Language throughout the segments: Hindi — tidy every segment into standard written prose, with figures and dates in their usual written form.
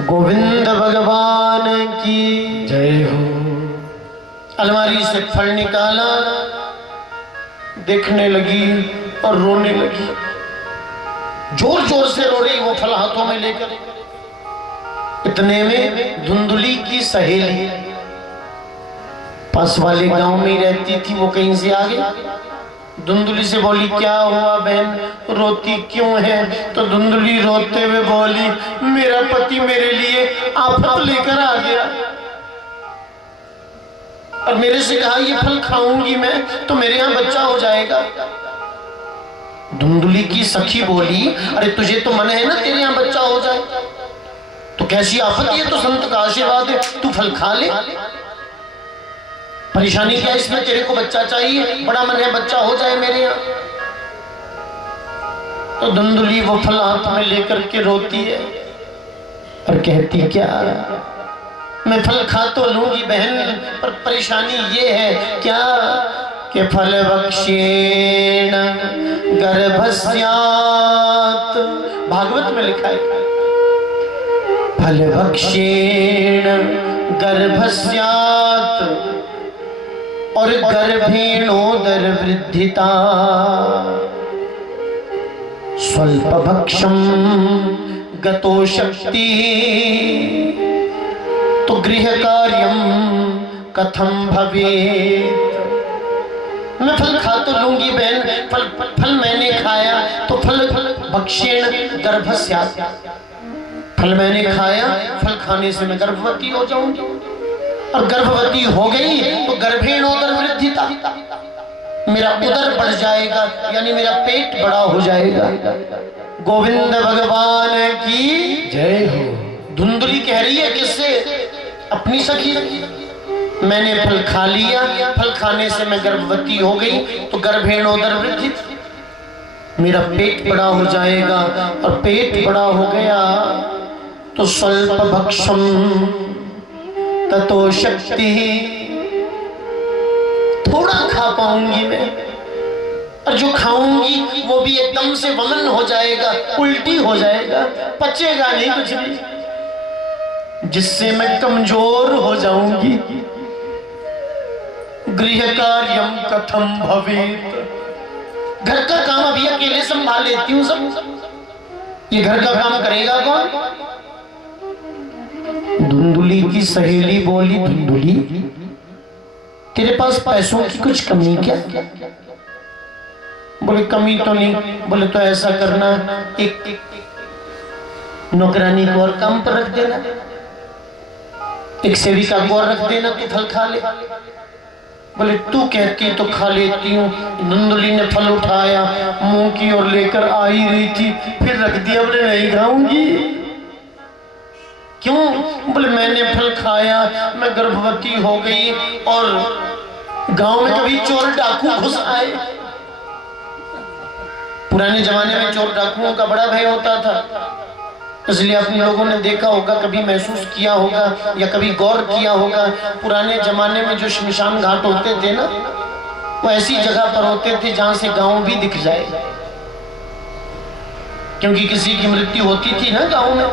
गोविंद भगवान की जय हो। अलमारी से फल निकाला, देखने लगी और रोने लगी। जोर जोर से रो रही, वो फल हाथों में लेकर। इतने में धुंधुली की सहेली पास वाले गांव में ही रहती थी, वो कहीं से आ गई। धुंधुली से बोली, क्या हुआ बहन, रोती क्यों है? तो धुंधुली रोते हुए बोली, मेरा पति मेरे लिए आफत लेकर आ गया और मेरे से कहा ये फल खाऊंगी मैं तो मेरे यहाँ बच्चा हो जाएगा। धुंधुली की सखी बोली, अरे तुझे तो मन है ना तेरे यहाँ बच्चा हो जाए, तो कैसी आफत, ये तो संत का आशीर्वाद है, तू फल खा ले। परेशानी क्या इसमें, तेरे को बच्चा चाहिए, बड़ा मन है बच्चा हो जाए मेरे यहाँ। तो धुंधुली वो फल हाथ में लेकर के रोती है और कहती है, क्या मैं फल खा तो लूंगी बहन, पर परेशानी ये है क्या कि फल भक्षेण गर्भस्यात्, भागवत में लिखा है, फल भक्षेण गर्भस्यात् और गर्भेणोदर वृद्धिता स्वल्प भक्षम गतो शक्ति तो गृह कार्यम कथम भवेत्। मैं फल खा तो लूंगी बहन, फल मैंने खाया तो फल भक्षेण गर्भस्यात्, फल मैंने खाया, फल खाने से मैं गर्भवती हो जाऊंगी और गर्भवती हो गई तो गर्भेणोदर वृद्धिता, मेरा उदर बढ़ जाएगा, यानी मेरा पेट बड़ा हो जाएगा। गोविंद भगवान की जय हो। धुंधुली कह रही है किससे? अपनी सखी। मैंने फल खा लिया, फल खाने से मैं गर्भवती हो गई तो गर्भेणोदर वृद्धित, मेरा पेट बड़ा हो जाएगा और पेट बड़ा हो गया तो स्वल्प भक्षम ततो शक्ति, थोड़ा खा पाऊंगी मैं और जो खाऊंगी वो भी एकदम से वमन हो जाएगा, उल्टी हो जाएगा, पचेगा नहीं कुछ भी, जिससे मैं कमजोर हो जाऊंगी। गृह कार्यम कथम भवेत्, घर का काम अभी अकेले संभाल लेती हूँ सब, ये घर का काम करेगा कौन? धुंधुली की सहेली बोली, धुंधुली तेरे पास पैसों की कुछ कमी क्या? बोले कमी तो नहीं। बोले तो ऐसा करना, एक नौकरानी को और काम पर रख देना, एक सेविका को और रख देना, तू फल खा ले। बोले तू कहती तो खा लेती हूँ। धुंधुली ने फल उठाया, मुंह की ओर लेकर आ ही रही थी, फिर रख दिया। बोले नहीं खाऊंगी। क्यों? बोले मैंने फल खाया, मैं गर्भवती हो गई और गांव में कभी चोर डाकू घुस आए। पुराने जमाने में चोर डाकुओं का बड़ा भय होता था, इसलिए अपने लोगों ने देखा होगा, कभी महसूस किया होगा या कभी गौर किया होगा, पुराने जमाने में जो शमशान घाट होते थे ना, वो ऐसी जगह पर होते थे जहां से गांव भी दिख जाए, क्योंकि किसी की मृत्यु होती थी ना गांव में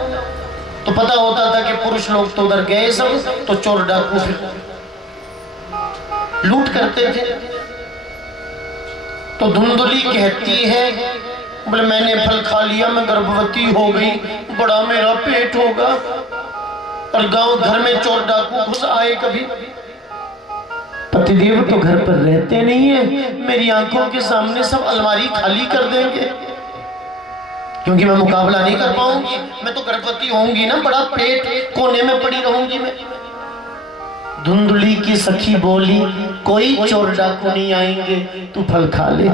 तो पता होता था कि पुरुष लोग तो उधर गए सब, तो चोर डाकू फिर लूट करते थे। तो धुंधुली कहती है, बोले मैंने फल खा लिया, मैं गर्भवती हो गई, बड़ा मेरा पेट होगा और गांव घर में चोर डाकू घुस आए कभी, पतिदेव तो घर पर रहते नहीं है, मेरी आंखों के सामने सब अलमारी खाली कर देंगे, क्योंकि मैं मुकाबला नहीं कर पाऊंगी, मैं तो गर्भवती होंगी ना, बड़ा पेट, कोने में पड़ी रहूंगी मैं। धुंधुली की सखी बोली, कोई चोर डाकू नहीं आएंगे, तू फल खा ले।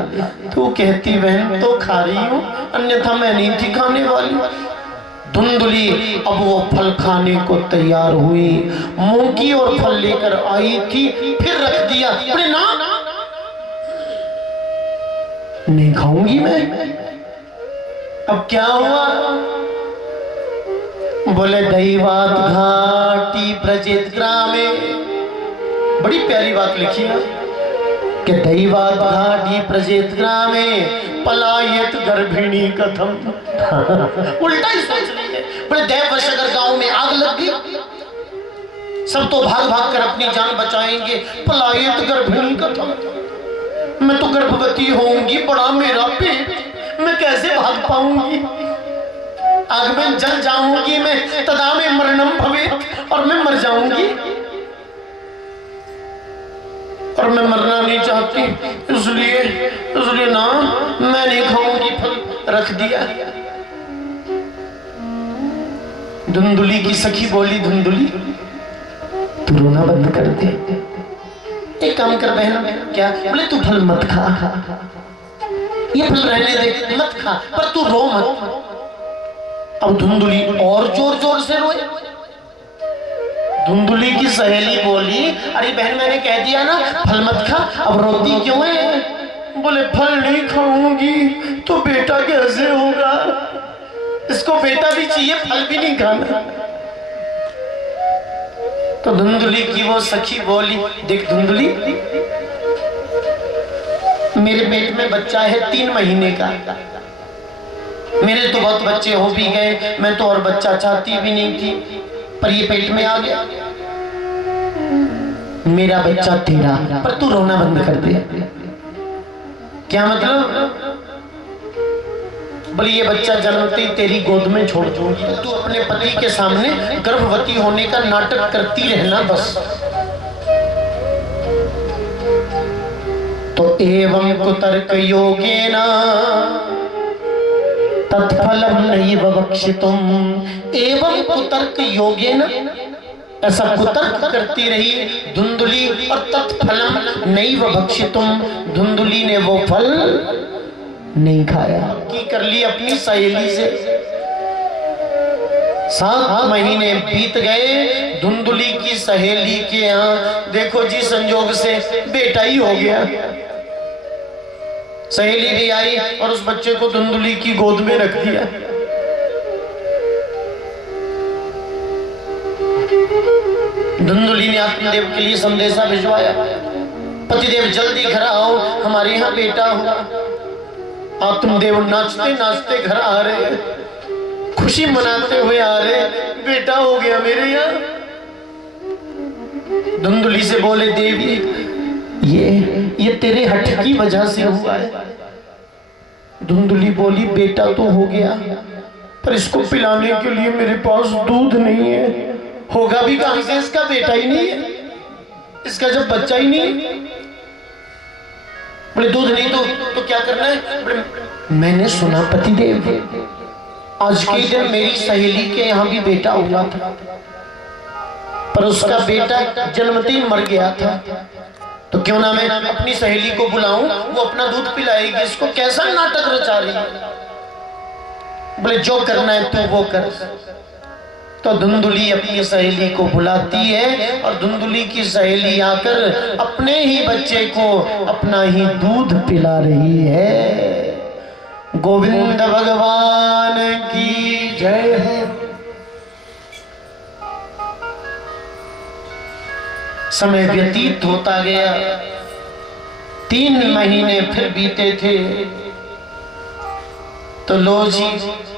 तू कहती बहन तो खा रही हूँ, अन्यथा मैं नहीं थी खाने वाली। धुंधुली अब वो फल खाने को तैयार हुई, मुंह की और फल लेकर आई थी, फिर रख दिया। बोले ना नहीं खाऊंगी मैं। अब क्या हुआ? बोले दैवात घाटी प्रजित ग्रामे, बड़ी प्यारी बात लिखी है कि दैवात घाटी प्रजित ग्रामे पलायत गर्भिणी कथम। उल्टा ही सोच रही है। बोले दैववश अगर गांव में आ सब तो भाग भाग कर अपनी जान बचाएंगे, पलायत गर्भिणी का था। मैं तो गर्भवती होऊंगी, बड़ा मेरा पेट, मैं कैसे भाग पाऊंगी? आग में जल जाऊंगी मैं, तदा में मरणम भवेत, और मैं मर जाऊंगी। और मैं मरना नहीं चाहती, इसलिए ना मैं नहीं खाऊंगी फल। रख दिया। धुंधुली की सखी बोली, धुंधुली तू रोना बंद कर दे, एक काम कर बहन। क्या? बोले तू फल मत खा, ये फल रहने दे, मत खा, पर तू रो मत। अब धुंधुली और जोर जोर से रोए। धुंधुली की सहेली बोली, अरे बहन मैंने कह दिया ना फल मत खा, अब रोती क्यों है? बोले फल नहीं खाऊंगी तो बेटा कैसे होगा? इसको बेटा भी चाहिए, फल भी नहीं खाना। तो धुंधुली की वो सखी बोली, देख धुंधुली, मेरे पेट में बच्चा है 3 महीने का, मेरे तो बहुत बच्चे हो भी गए, मैं तो और बच्चा चाहती भी नहीं थी, पर ये पेट में आ गया। मेरा बच्चा तेरा, पर तू रोना बंद कर दे। क्या मतलब? बोले ये बच्चा जन्मते ही तेरी गोद में छोड़ दूंगी, तू अपने पति के सामने गर्भवती होने का नाटक करती रहना बस। तो एवं कुतर्क योगेन तत्फलम नैव वक्षितुम, एवं कुतर्क योगेन, ऐसा कुतर्क करती रही धुंधुली, और तत्फलम नैव भक्षितुम, धुंधुली ने वो फल नहीं खाया। की कर ली अपनी सहेली से। 7 महीने बीत गए, धुंधुली की सहेली के यहाँ देखो जी संजोग से बेटा ही हो गया। सहेली भी आई और उस बच्चे को धुंधुली की गोद में रख दिया। धुंधुली ने आत्मदेव के लिए संदेशा भिजवाया, पतिदेव जल्दी घर आओ, हमारे यहाँ बेटा हुआ। आत्मदेव नाचते नाचते घर आ रहे, खुशी मनाते हुए आ रहे, बेटा हो गया मेरे यहाँ। धुंधुली से बोले, देवी ये तेरे हठ की वजह से हुआ है। धुंधुली बोली, बेटा तो हो गया, पर इसको पिलाने के लिए मेरे पास दूध नहीं है। होगा भी कहां से, इसका बेटा ही नहीं है, इसका जब बच्चा ही नहीं। बोले दूध नहीं तो क्या करना है? बोले मैंने सुना पतिदेव आज के दिन मेरी सहेली के यहाँ भी बेटा हुआ था, पर उसका बेटा जन्मते ही मर गया था, तो क्यों ना मैं अपनी सहेली को बुलाऊं, वो अपना दूध पिलाएगी। इसको कैसा नाटक रचा रही है? बोले जो करना है तो वो कर। तो धुंधुली अपनी सहेली को बुलाती है, और धुंधुली की सहेली आकर अपने ही बच्चे को अपना ही दूध पिला रही है। गोविंद भगवान की जय हो। समय व्यतीत होता गया, 3 महीने फिर बीते थे। तो लो जी,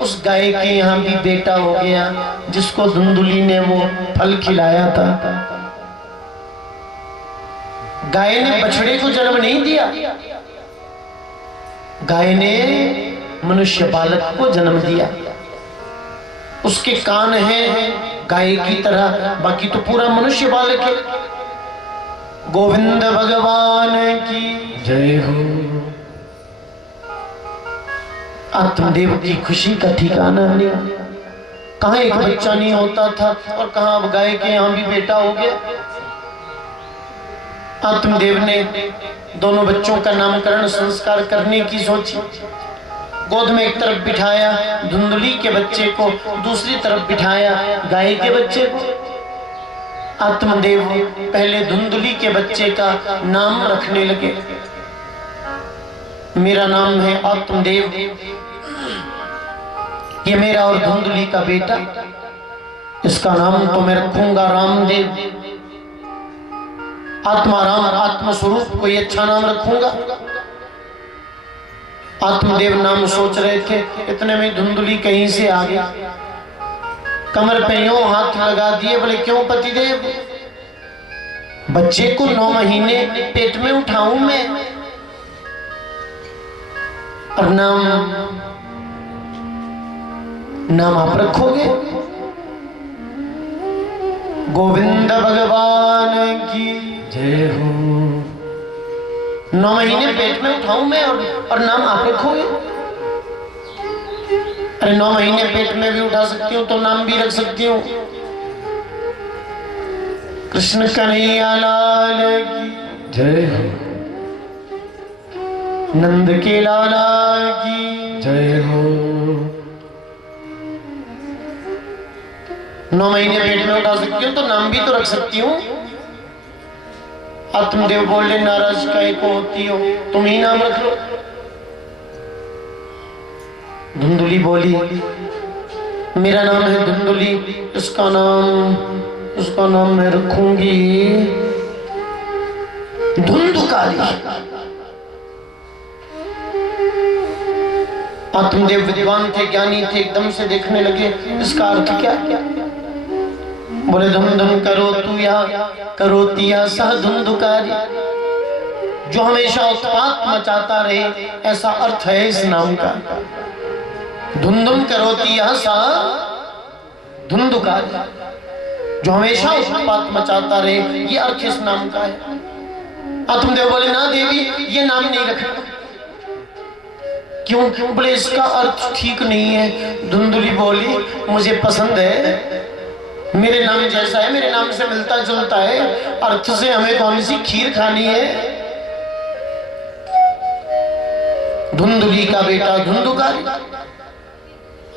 उस गाय के यहाँ भी बेटा हो गया, जिसको धुंधुली ने वो फल खिलाया था। गाय ने बछड़े को जन्म नहीं दिया, गाय ने मनुष्य बालक को जन्म दिया। उसके कान हैं गाय की तरह, बाकी तो पूरा मनुष्य बालक है। गोविंद भगवान की जय हो। आत्मदेव की खुशी का ठिकाना नहीं, कहां एक बच्चा नहीं होता था और कहां अब गाय के यहां भी बेटा हो गया। आत्मदेव ने दोनों बच्चों का नामकरण संस्कार करने की सोची। गोद में एक तरफ बिठाया धुंधुली के बच्चे को, दूसरी तरफ बिठाया गाय के बच्चे को। आत्मदेव पहले धुंधुली के बच्चे का नाम रखने लगे। मेरा नाम है आत्मदेव, ये मेरा और धुंधुली का बेटा, इसका नाम तो मैं रखूंगा रामदेव। आत्मा राम, आत्म स्वरूप कोई अच्छा नाम रखूंगा। आत्मदेव नाम सोच रहे थे, इतने में धुंधुली कहीं से आ गया। कमर पे यूं हाथ लगा दिए, बोले क्यों पतिदेव? बच्चे को 9 महीने पेट में उठाऊं मैं और नाम आप रखोगे? गोविंद भगवान की जय हो। 9 महीने पेट में उठाऊं मैं और नाम आप रखोगे? अरे 9 महीने पेट में भी उठा सकती हूँ तो नाम भी रख सकती हूँ। कृष्ण कन्हैया लाल की जय हो। नंद के लाला की जय हो। 9 महीने पेट में उठा सकती हूँ तो नाम भी तो रख सकती हूँ। आत्मदेव बोले नाराज काहे को होती हो, तुम ही नाम रख लो। धुंधुली बोली मेरा नाम है धुंधुली, उसका नाम मैं रखूंगी धुंधुकारी। आत्मदेव विद्वान थे, ज्ञानी थे, एकदम से देखने लगे इसका अर्थ क्या क्या। बोले धुम धुम करो तू या करोती या सह धुंधुकारी, जो हमेशा उत्पात मचाता रहे, ऐसा अर्थ है इस नाम का। धुम धुम करोती या सह धुंधुकारी, जो हमेशा उत्पात मचाता रहे, ये अर्थ इस नाम का है। आत्मदेव बोले ना देवी ये नाम नहीं रखना। क्यों? बोले इसका अर्थ ठीक नहीं है। धुंधुली बोली मुझे पसंद है, मेरे नाम जैसा है, मेरे नाम से मिलता जुलता है, अर्थ से हमें कौन सी खीर खानी है। धुंधुली का बेटा धुंधुकारी।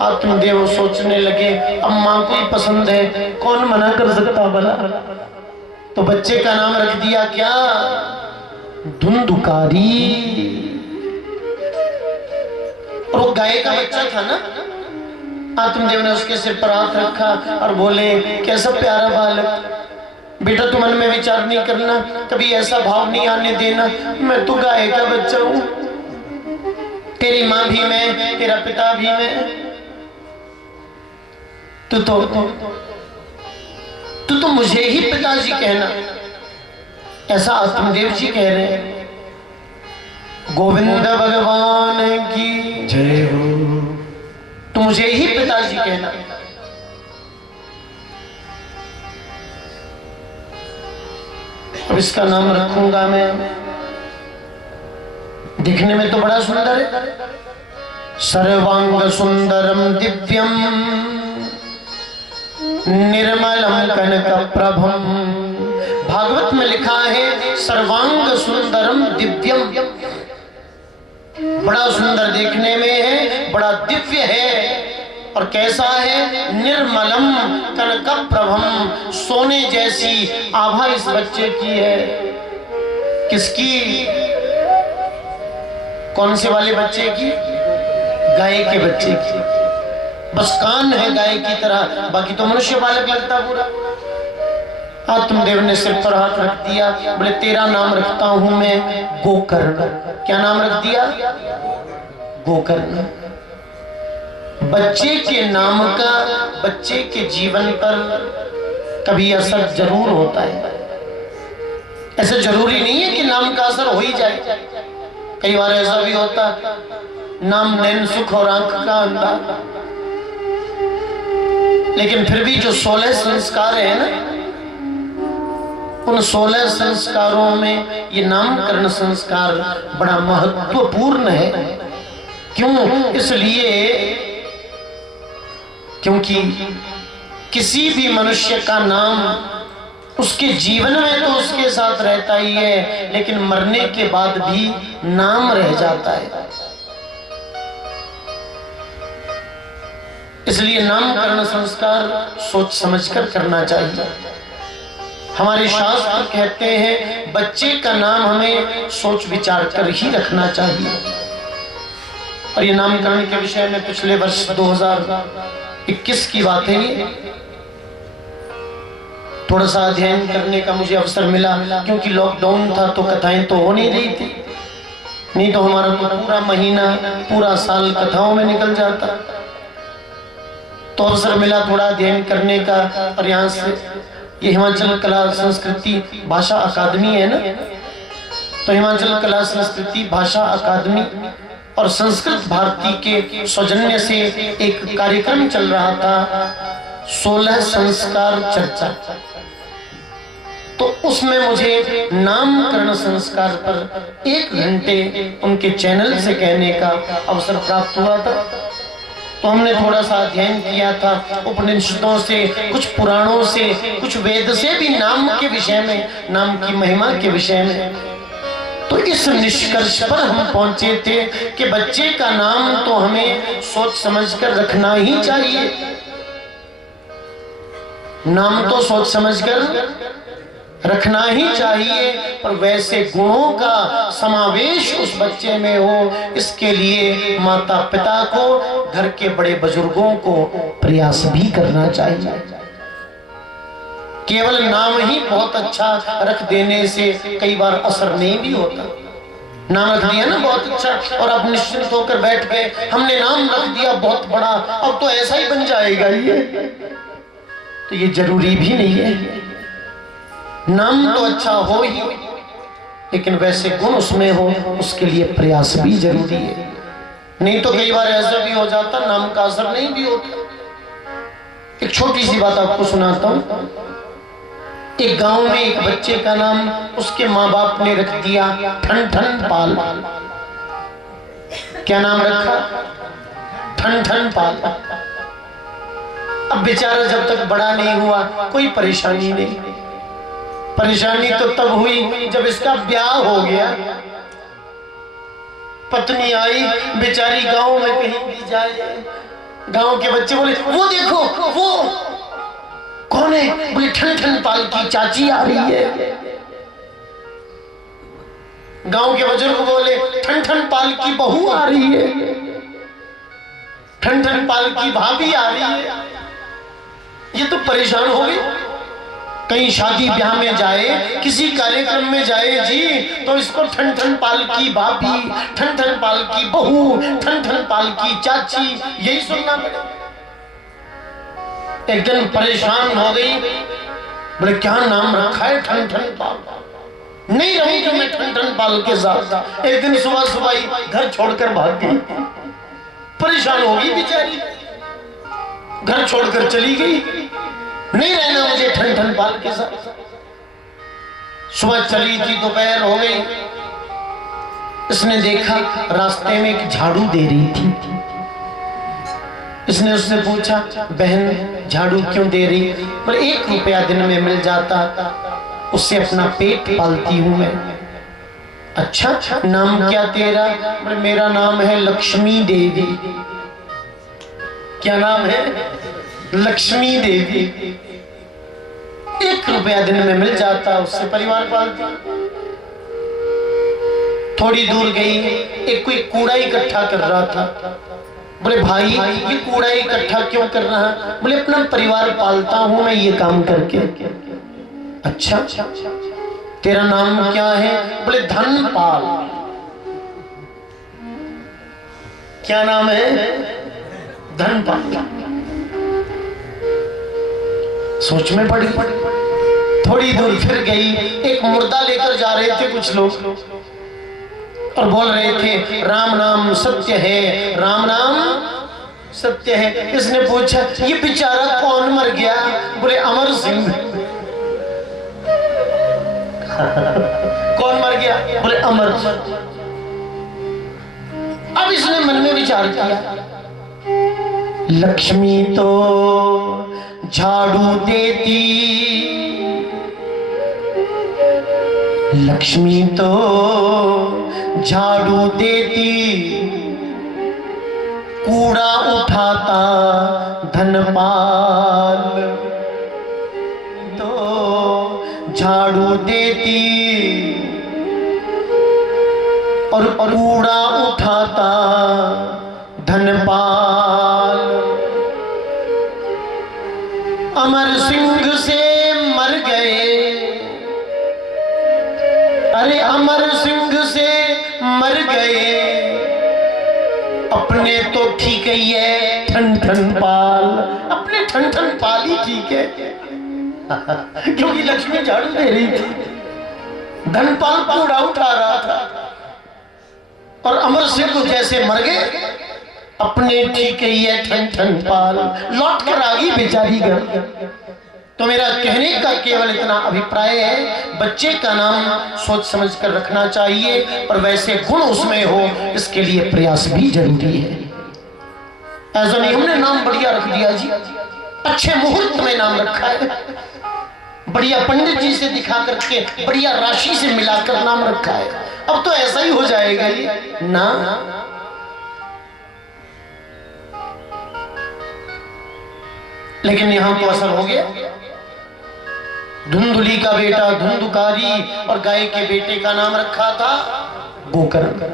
आत्मदेव सोचने लगे अब मां को ही पसंद है, कौन मना कर सकता भला। तो बच्चे का नाम रख दिया क्या? धुंधुकारी। और वो गाय का बच्चा था ना। आत्मदेव ने उसके सिर पर हाथ रखा और बोले कैसा प्यारा बालक, बेटा तू मन में विचार नहीं करना, कभी ऐसा भाव नहीं आने देना, मैं तो गाय का बच्चा हूं, तेरी मां भी मैं, तेरा पिता भी मैं, तू तो मुझे ही पिताजी कहना, ऐसा आत्मदेव जी कह रहे हैं। गोविंद भगवान की जय हो। तो मुझे ही पिताजी कहना। अब इसका नाम रखूंगा मैं, दिखने में तो बड़ा सुंदर है। सर्वांग सुंदरम दिव्यम निर्मलम कनक प्रभम। भागवत में लिखा है सर्वांग सुंदरम दिव्यम, बड़ा सुंदर देखने में है, बड़ा दिव्य है। और कैसा है? निर्मलम कनक प्रभम, सोने जैसी आभा इस बच्चे की है। किसकी? कौन से वाले बच्चे की? गाय के बच्चे की। बस कान है गाय की तरह, बाकी तो मनुष्य बालक लगता पूरा। आत्मदेव ने सिर पर हाथ रख दिया, बोले तेरा नाम रखता हूं मैं गोकर्ण। क्या नाम रख दिया? गोकर्ण। बच्चे के नाम का बच्चे के जीवन पर कभी असर जरूर होता है। ऐसा जरूरी नहीं है कि नाम का असर हो ही जाए। कई बार ऐसा भी होता, नाम नैन सुख और आंख का अंधा, लेकिन फिर भी जो 16 संस्कार है ना, उन 16 संस्कारों में ये नामकरण संस्कार बड़ा महत्वपूर्ण है। क्यों? इसलिए क्योंकि किसी भी मनुष्य का नाम उसके जीवन में तो उसके साथ रहता ही है, लेकिन मरने के बाद भी नाम रह जाता है। इसलिए नामकरण संस्कार सोच समझकर करना चाहिए। हमारे शास्त्र कहते हैं बच्चे का नाम हमें सोच विचार कर ही रखना चाहिए। और ये नामकरण के विषय में पिछले वर्ष 2021 की बात है। थोड़ा सा अध्ययन करने का मुझे अवसर मिला, क्योंकि लॉकडाउन था तो कथाएं तो हो नहीं रही थी, नहीं तो हमारा तो पूरा महीना पूरा साल कथाओं में निकल जाता। तो अवसर मिला थोड़ा अध्ययन करने का, और यहाँ से ये हिमाचल कला संस्कृति भाषा अकादमी है ना, तो हिमाचल कला संस्कृति भाषा अकादमी और संस्कृत भारती के सौजन्य से एक कार्यक्रम चल रहा था, 16 संस्कार चर्चा। तो उसमें मुझे नामकरण संस्कार पर 1 घंटे उनके चैनल से कहने का अवसर प्राप्त हुआ था। तो हमने थोड़ा सा अध्ययन किया था उपनिषदों से, कुछ पुराणों से, कुछ वेद से भी नाम के विषय में, नाम की महिमा के विषय में। तो इस निष्कर्ष पर हम पहुंचे थे कि बच्चे का नाम तो हमें सोच समझकर रखना ही चाहिए। नाम तो सोच समझकर रखना ही चाहिए, पर वैसे गुणों का समावेश उस बच्चे में हो, इसके लिए माता पिता को, घर के बड़े बुजुर्गों को प्रयास भी करना चाहिए। केवल नाम ही बहुत अच्छा रख देने से कई बार असर नहीं भी होता। नाम रख दिया ना बहुत अच्छा और आप निश्चिंत होकर बैठ गए, हमने नाम रख दिया बहुत बड़ा, अब तो ऐसा ही बन जाएगा ये, तो ये जरूरी भी नहीं है। नाम तो अच्छा हो ही, लेकिन वैसे गुण उसमें हो, उसके लिए प्रयास भी जरूरी है। नहीं तो कई बार ऐसा भी हो जाता नाम का असर नहीं भी होता। एक छोटी सी बात आपको सुनाता हूं। एक गांव में एक बच्चे का नाम उसके माँ बाप ने रख दिया ठन ठन पाल। क्या नाम रखा? ठन ठन पाल। अब बेचारा जब तक बड़ा नहीं हुआ कोई परेशानी नहीं। परेशानी तो तब हुई जब इसका ब्याह हो गया। पत्नी आई बेचारी, गांव में कहीं भी जाए गांव के बच्चे बोले वो देखो वो कौन है? बोले ठन ठन पाल की चाची आ रही है। गांव के बुजुर्ग बोले ठन ठन पाल की बहू आ रही है, ठन ठन पाल की भाभी आ रही है। ये तो परेशान हो गई। कहीं शादी ब्याह में जाए, किसी कार्यक्रम में जाए जी, तो इसको ठन ठन पाल की भाभी, ठन ठन पाल की बहू, ठन ठन पाल की चाची, यही सुनना पड़ा। एक दिन परेशान हो गई, बोले क्या नाम रखा है? ठन ठन पाल। नहीं रहूंगी मैं ठन ठन पाल के साथ। एक दिन सुबह सुबह घर छोड़कर भाग गई। परेशान हो गई बेचारी, घर छोड़कर चली गई। नहीं रहना मुझे ठन ठन पाल के साथ। सुबह चली थी, दोपहर हो गई। इसने देखा रास्ते में एक झाड़ू दे रही थी। इसने उससे पूछा बहन झाड़ू क्यों दे रही? पर 1 रुपया दिन में मिल जाता, उससे अपना पेट पालती हूं मैं। अच्छा नाम क्या तेरा? पर मेरा नाम है लक्ष्मी देवी। क्या नाम है? लक्ष्मी देवी। 1 रुपया दिन में मिल जाता, उससे परिवार पालती। थोड़ी दूर गई, एक कोई कूड़ा इकट्ठा कर रहा था। बोले भाई ये कूड़ा इकट्ठा क्यों कर रहा है? बोले अपना परिवार पालता हूं मैं ये काम करके। अच्छा तेरा नाम क्या है? बोले धनपाल। क्या नाम है? धनपाल। सोच में पड़ी। थोड़ी दूर फिर गई, एक मुर्दा लेकर जा रहे थे कुछ लोग और बोल रहे थे राम नाम सत्य है, राम नाम सत्य है। इसने पूछा ये बेचारा कौन मर गया? बोले अमर सिंह। कौन मर गया? बोले अमर। अब इसने मन में विचार किया लक्ष्मी तो झाड़ू देती, लक्ष्मी तो झाड़ू देती, कूड़ा उठाता धनपाल तो झाड़ू देती और कूड़ा उठाता धनपाल। अमर सिंह से मर गए, अरे अमर सिंह से मर गए, अपने तो ठीक ही है ठन ठन पाल। अपने ठन ठन पाल ही ठीक है। क्योंकि लक्ष्मी झाड़ू दे रही थी, धनपाल कूड़ा उठा रहा था, और अमर सिंह को जैसे मर गए अपने ठीक है ठन ठन पाल लौट कर आ गई बेचारी घर। तो मेरा कहने का केवल इतना अभिप्राय है, बच्चे का नाम सोच समझ कर रखना चाहिए, पर वैसे गुण उसमें हो इसके लिए प्रयास भी जरूरी है। ऐसा नहीं हमने नाम बढ़िया रख दिया जी, अच्छे मुहूर्त में नाम रखा है, बढ़िया पंडित जी से दिखा करके बढ़िया राशि से मिलाकर नाम रखा है, अब तो ऐसा ही हो जाएगा ये ना। लेकिन यहां तो असर हो गया, धुंधुली का बेटा धुंधुकारी और गाय के बेटे का नाम रखा था गोकर्ण।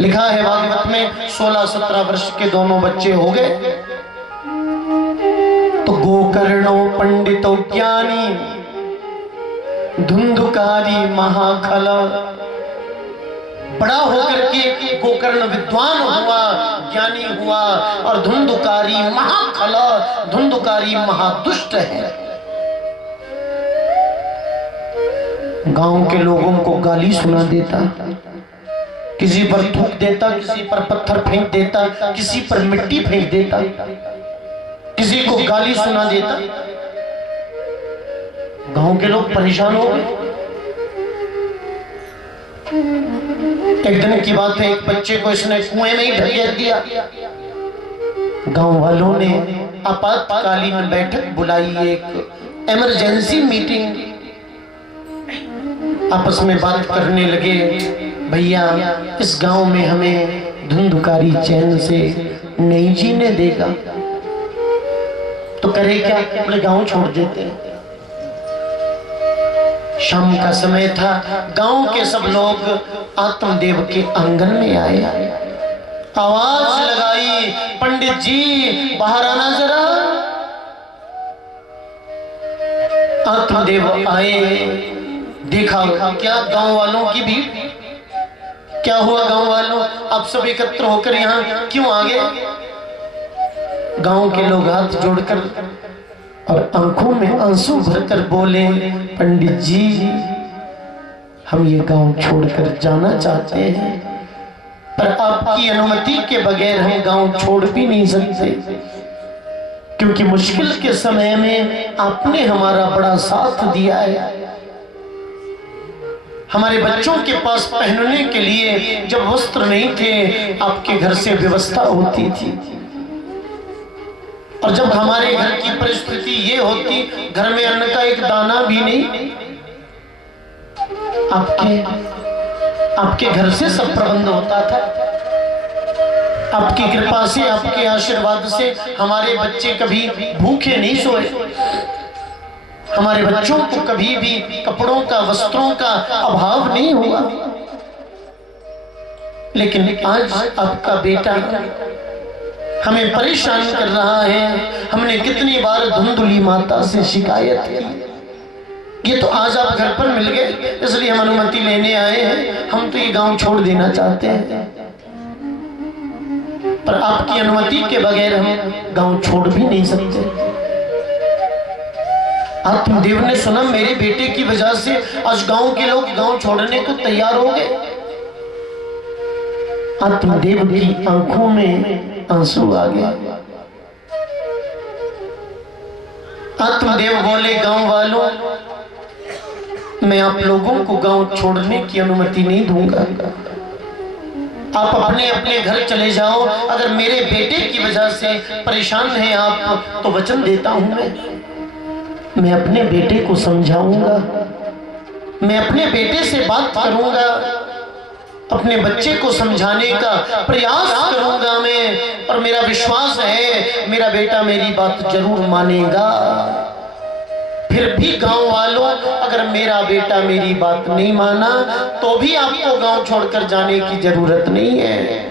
लिखा है भागवत में 16-17 वर्ष के दोनों बच्चे हो गए तो गोकर्णो पंडितो ज्ञानी धुंधुकारी महाखल। बड़ा होकर के गोकर्ण विद्वान हुआ, ज्ञानी हुआ, और धुंधुकारी महाखल, धुंधुकारी महादुष्ट है। गांव के लोगों को गाली सुना देता, किसी पर थूक देता, किसी पर पत्थर फेंक देता, किसी पर मिट्टी फेंक देता, किसी को गाली सुना देता। गांव के लोग परेशान हो गए। एक दिन की बात है, एक बच्चे को इसने कुएं में ही ढकेल दिया। गांव वालों ने आपातकालीन बैठक बुलाई, एक इमरजेंसी मीटिंग, आपस में बात करने लगे, भैया इस गांव में हमें धुंधुकारी चैन से नहीं जीने देगा, तो करे क्या? बोले गांव छोड़ देते हैं। शाम का समय था, गांव के सब लोग आत्मदेव के आंगन में आए, आवाज लगाई, पंडित जी बाहर आना जरा। आत्मदेव आए, देखा क्या गांव वालों की भीड़, क्या हुआ गांव वालों, आप सब एकत्र होकर यहाँ क्यों आ गए? गांव के लोग हाथ जोड़कर और आंखों में आंसू भरकर बोले, पंडित जी हम ये गांव छोड़कर जाना चाहते हैं, पर आपकी अनुमति के बगैर हम गांव छोड़ भी नहीं सकते, क्योंकि मुश्किल के समय में आपने हमारा बड़ा साथ दिया है। हमारे बच्चों के पास पहनने के लिए जब वस्त्र नहीं थे, आपके घर से व्यवस्था होती थी, और जब हमारे घर की परिस्थिति ये होती, घर में अन्न का एक दाना भी नहीं, आपके घर से सब प्रबंध होता था। आपकी कृपा से, आपके आशीर्वाद से हमारे बच्चे कभी भूखे नहीं सोए, हमारे बच्चों को कभी भी कपड़ों का, वस्त्रों का अभाव नहीं हुआ। लेकिन आज आपका बेटा हमें परेशान कर रहा है। हमने कितनी बार धुंधुली माता से शिकायत की, ये तो आज आप घर पर मिल गए, इसलिए हम अनुमति लेने आए हैं। हम तो ये गांव छोड़ देना चाहते हैं, पर आपकी अनुमति के बगैर हम गांव छोड़ भी नहीं सकते। आत्मदेव ने सुना मेरे बेटे की वजह से आज गांव के लोग गांव छोड़ने को तैयार हो गए। आत्मदेव की आंखों में आंसू आ गए। आत्मदेव बोले, गांव वालों, मैं आप लोगों को गांव छोड़ने की अनुमति नहीं दूंगा। आप अपने अपने घर चले जाओ। अगर मेरे बेटे की वजह से परेशान हैं आप, तो वचन देता हूं मैं अपने बेटे को समझाऊंगा, मैं अपने बेटे से बात करूंगा, अपने बच्चे को समझाने का प्रयास करूंगा मैं, और मेरा विश्वास है मेरा बेटा मेरी बात जरूर मानेगा। फिर भी गांव वालों, अगर मेरा बेटा मेरी बात नहीं माना तो भी आपको गांव छोड़कर जाने की जरूरत नहीं है।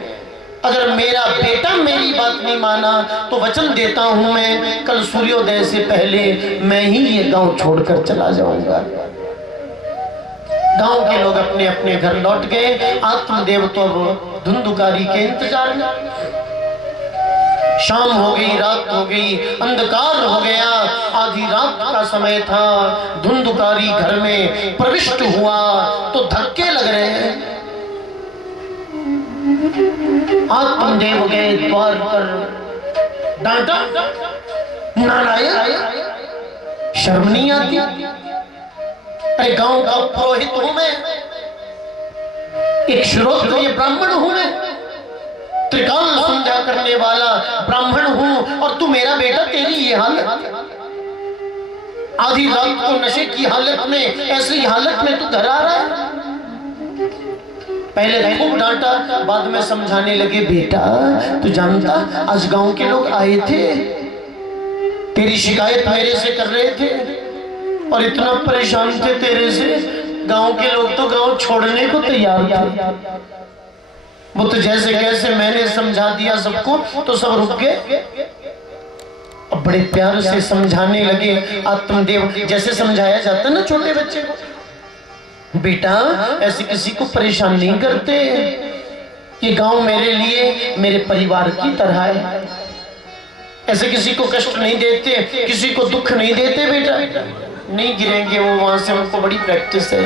अगर मेरा बेटा मेरी बात नहीं माना तो वचन देता हूं मैं, कल सूर्योदय से पहले मैं ही ये गांव छोड़कर चला जाऊंगा। गांव के लोग अपने अपने घर लौट गए। आत्मदेव तो अब धुंधुकारी के इंतजार में। शाम हो गई, रात हो गई, अंधकार हो गया। आधी रात का समय था, धुंधकारी घर में प्रविष्ट हुआ तो धक्के लग रहे हैं। आत्मदेव गए द्वार पर, डांटा, नारायण शर्म नहीं आती? अरे गांव का पुरोहित हूं मैं, एक श्रोत्रिय ब्राह्मण हूं मैं, त्रिकाल संध्या करने वाला ब्राह्मण हूं, और तू मेरा बेटा, तेरी ये हालत, आधी रात को नशे की हालत में, ऐसी हालत में तू घर आ रहा है। पहले खूब डांटा, बाद में समझाने लगे, बेटा तू जानता आज गांव के लोग आए थे, तेरी शिकायत मेरे से कर रहे थे और इतना परेशान थे तेरे से, गांव के लोग तो गांव छोड़ने को तैयार थे। वो तो जैसे कैसे मैंने समझा दिया सबको तो सब रुक गए। अब बड़े प्यार से समझाने लगे आत्मदेव, जैसे समझाया जाता ना छोटे बच्चे को, बेटा ऐसे किसी को परेशान नहीं करते, ये गांव मेरे लिए मेरे परिवार की तरह है, ऐसे किसी को कष्ट नहीं देते, किसी को दुख नहीं देते बेटा। नहीं गिरेंगे वो वहां से, उनको बड़ी प्रैक्टिस है।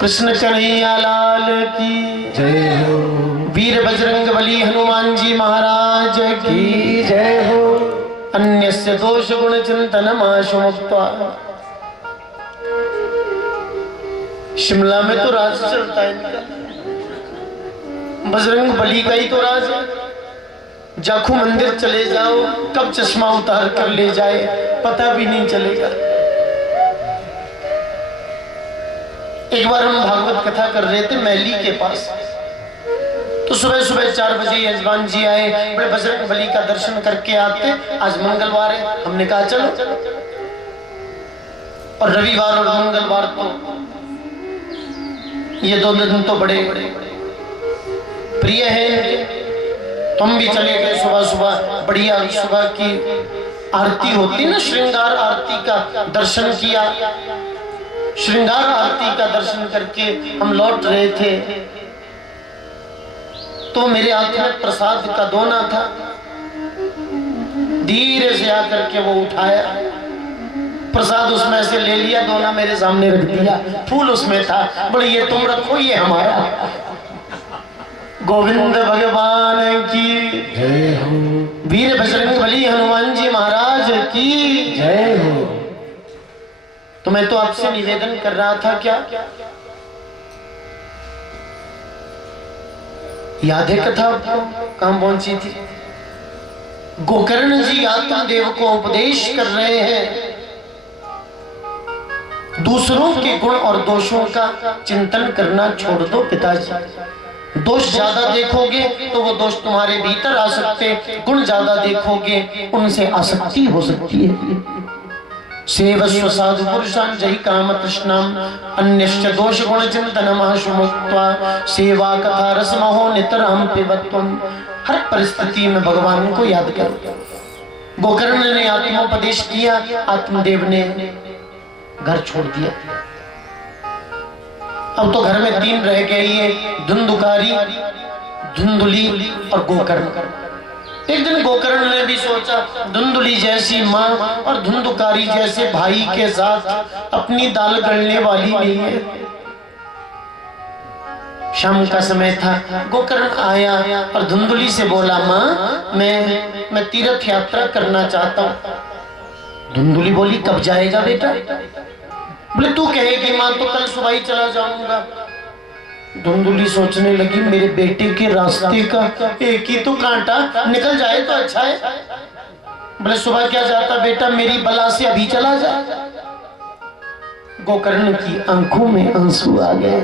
कृष्ण कन्हैया लाल की जय हो। वीर बजरंगबली हनुमान जी महाराज की जय हो। अन्यस्य दोष गुण चिंतनमाशु मुक्त्वा। शिमला में तो राज चलता है इनका, बजरंगबली का ही तो राज है। जाखू मंदिर चले जाओ, कब चश्मा उतार कर ले जाए पता भी नहीं चलेगा। एक बार हम भागवत कथा कर रहे थे मैली के पास, तो सुबह सुबह 4 बजे यजमान जी आए, बड़े बजरंगबली का दर्शन करके आते, आज मंगलवार है, हमने कहा चलो। और रविवार और मंगलवार तो ये 2 दिन तो बड़े प्रिय हैं, तो हम भी चले गए सुबह सुबह। बढ़िया सुबह की आरती होती ना, श्रृंगार आरती का दर्शन किया। श्रृंगार आरती का दर्शन करके हम लौट रहे थे, तो मेरे हाथ में प्रसाद का दोना था, धीरे से आकर के वो उठाया, प्रसाद उसमें से ले लिया, दोना मेरे सामने रख दिया, फूल उसमें था, बोले ये तुम रखो, ये हमारा। गोविंद भगवान की जय हो। वीर बजरंगबली हनुमान जी महाराज की जय हो। तो मैं तो आपसे निवेदन कर रहा था, क्या याद है कथा कहां पहुंची थी? गोकर्ण जी आत्मदेव को उपदेश कर रहे हैं, दूसरों के गुण और दोषों का चिंतन करना छोड़ दो पिताजी। दोष ज्यादा देखोगे तो वो दोष तुम्हारे भीतर आ सकते, गुण ज्यादा देखोगे उनसे आसक्ति हो सकती है। सेवस्व साधु पुरुषान जहि काम तृष्णाम अन्यश्च दोष गुण चिंतनमाशु मुक्त्वा सेवा कथा रसमहो नितराम पिबत्वम। हर परिस्थिति में भगवान को याद करो। गोकर्ण ने आत्मोपदेश किया, आत्मदेव ने घर छोड़ दिया। अब तो घर में 3 रह गए, ये धुंधुकारी, धुंधुली और गोकर्ण। एक दिन गोकर्ण ने भी सोचा, धुंधुली जैसी माँ और धुंधुकारी जैसे भाई के साथ अपनी दाल गलने वाली नहीं है। शाम का समय था, गोकर्ण आया और धुंधुली से बोला, माँ मैं तीर्थ यात्रा करना चाहता हूँ। धुंधुली बोली, कब जाएगा बेटा? बोले तू कहेगी माँ तो कल सुबह ही चला जाऊंगा। धुंधुली सोचने लगी, मेरे बेटे के रास्ते का एक ही तो कांटा, निकल जाए तो अच्छा है। बोले सुबह क्या जाता बेटा, मेरी बला से अभी चला जा। गोकर्ण की आंखों में आंसू आ गए।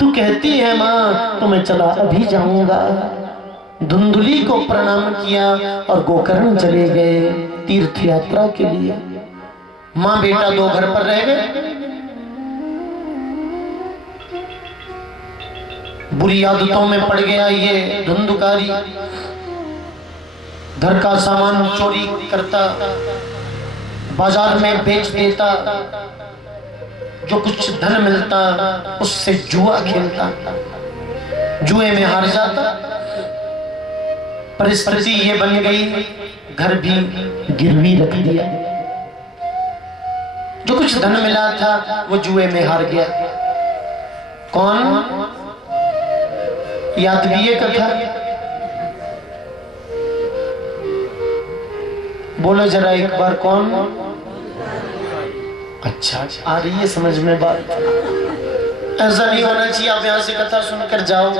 तू कहती है माँ तो मैं चला अभी जाऊंगा। धुंधुली को प्रणाम किया और गोकर्ण चले गए तीर्थ यात्रा के लिए। माँ बेटा 2 घर पर रह गए। बुरी आदतों में पड़ गया ये धुंधुकारी, घर का सामान चोरी करता, बाजार में बेच देता, जो कुछ धन मिलता उससे जुआ खेलता, जुए में हार जाता। परिस्थिति ये बन गई, घर भी गिरवी रख दिया। जो कुछ धन मिला था वो जुए में हार गया। कौन? याद भी है कथा? बोलो जरा एक बार, कौन? अच्छा आ रही है समझ में बात। ऐसा नहीं होना चाहिए। आप यहाँ से कथा सुनकर जाओ,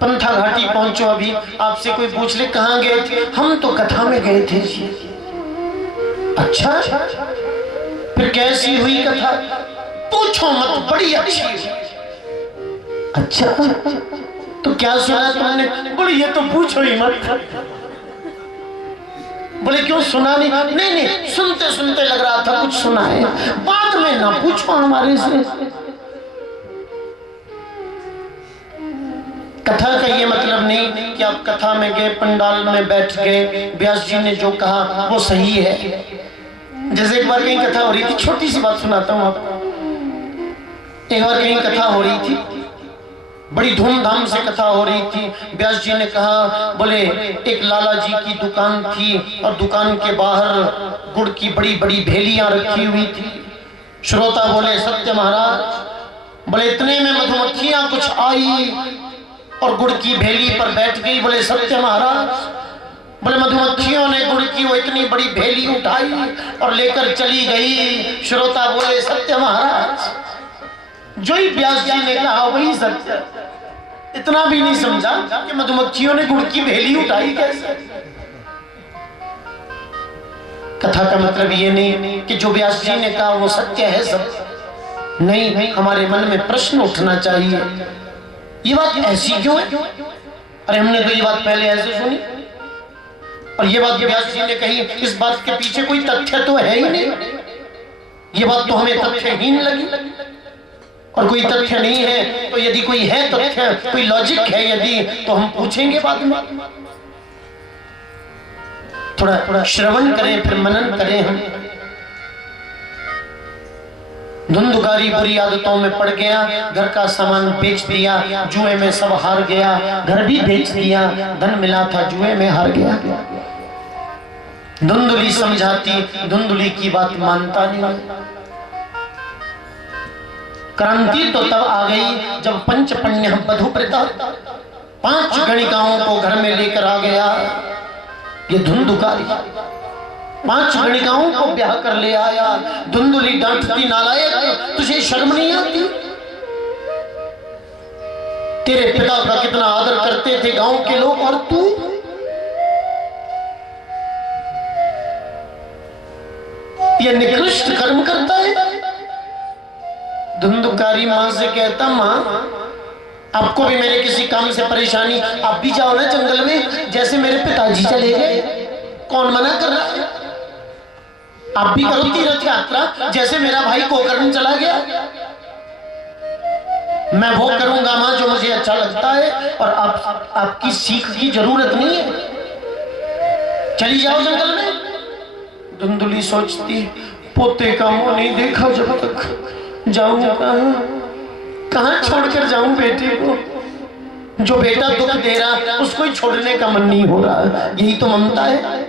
पंथा घाटी पहुंचो, अभी आपसे कोई पूछ ले कहाँ गए थे, हम तो कथा में गए थे जी। अच्छा, फिर कैसी हुई कथा? पूछो मत, बड़ी अच्छी हुई। अच्छा, तो क्या सुना तुमने? बोले ये तो पूछो ही मत। बोले क्यों, सुना नहीं? नहीं, सुनते सुनते लग रहा था कुछ सुना है, बाद में ना पूछो हमारे से। कथा का ये मतलब नहीं कि आप कथा में गए, पंडाल में बैठ गए, व्यास जी ने जो कहा वो सही है। जैसे एक बार कहीं कथा हो रही थी, छोटी सी बात सुनाता हूँ आपको। एक बार कहीं कथा हो रही थी, बड़ी धूमधाम से कथा हो रही थी। व्यास जी ने कहा, बोले एक लाला जी की दुकान थी और दुकान के बाहर गुड़ की बड़ी बड़ी भेलियां रखी हुई थी। श्रोता बोले सत्य महाराज। बोले इतने में मधुमक्खियां कुछ आई और गुड़ की भेली पर बैठ गई। बोले सत्य महाराज। बोले मधुमक्खियों ने गुड़ की वो इतनी बड़ी भेली उठाई और लेकर चली गई। श्रोता बोले सत्य महाराज। जो ही व्यास जी ने कहा वही सत्य। इतना भी नहीं समझा कि मधुमक्खियों ने गुड़ की भेली उठाई कैसे। कथा का मतलब ये नहीं कि जो व्यास जी ने कहा वो सत्य है सब। नहीं, हमारे मन में प्रश्न उठना चाहिए, ये बात ऐसी क्यों है? अरे हमने तो ये बात पहले ऐसे सुनी और ये बात व्यास जी ने कही, इस बात के पीछे कोई तथ्य तो है ही नहीं। ये बात तो हमें तथ्यहीन लगी। और कोई तथ्य नहीं है तो यदि कोई है तथ्य, कोई लॉजिक है यदि, तो हम पूछेंगे बाद में। थोड़ा श्रवण करें, फिर मनन करें। हम धुंधुकारी बुरी आदतों में पड़ गया, घर का सामान बेच दिया, जुए में सब हार गया, घर भी बेच दिया, धन मिला था जुए में हार गया। धुंधुली समझाती, धुंधुली की बात मानता नहीं। क्रांति तो तब आ गई जब पंचपण्य बधु प्रता 5 गणिकाओं को घर में लेकर आ गया ये धुंधुकारी। 5 गणिकाओं को ब्याह कर ले आया। धुंधुली डांटती, नालायक, तुझे शर्म नहीं आती? तेरे पिता का कितना आदर करते थे गांव के लोग और तू? ये निकृष्ट कर्म करता है। धुंधुकारी मां से कहता, मां आपको भी मेरे किसी काम से परेशानी, आप भी जाओ ना जंगल में, जैसे मेरे पिताजी चले गए। कौन मना कर रहा है? आप भी करो तीर्थ यात्रा, जैसे मेरा भाई गोकर्ण चला गया। मैं वो करूंगा मां जो मुझे अच्छा लगता है, और आपकी सीख की जरूरत नहीं है। चली जाओ जंगल में। धुंधुली सोचती, पोते का मुंह नहीं देखा जब तक, जाऊं कहां छोड़कर जाऊं बेटे को? जो बेटा दुख दे रहा उसको ही छोड़ने का मन नहीं हो रहा। यही तो ममता है।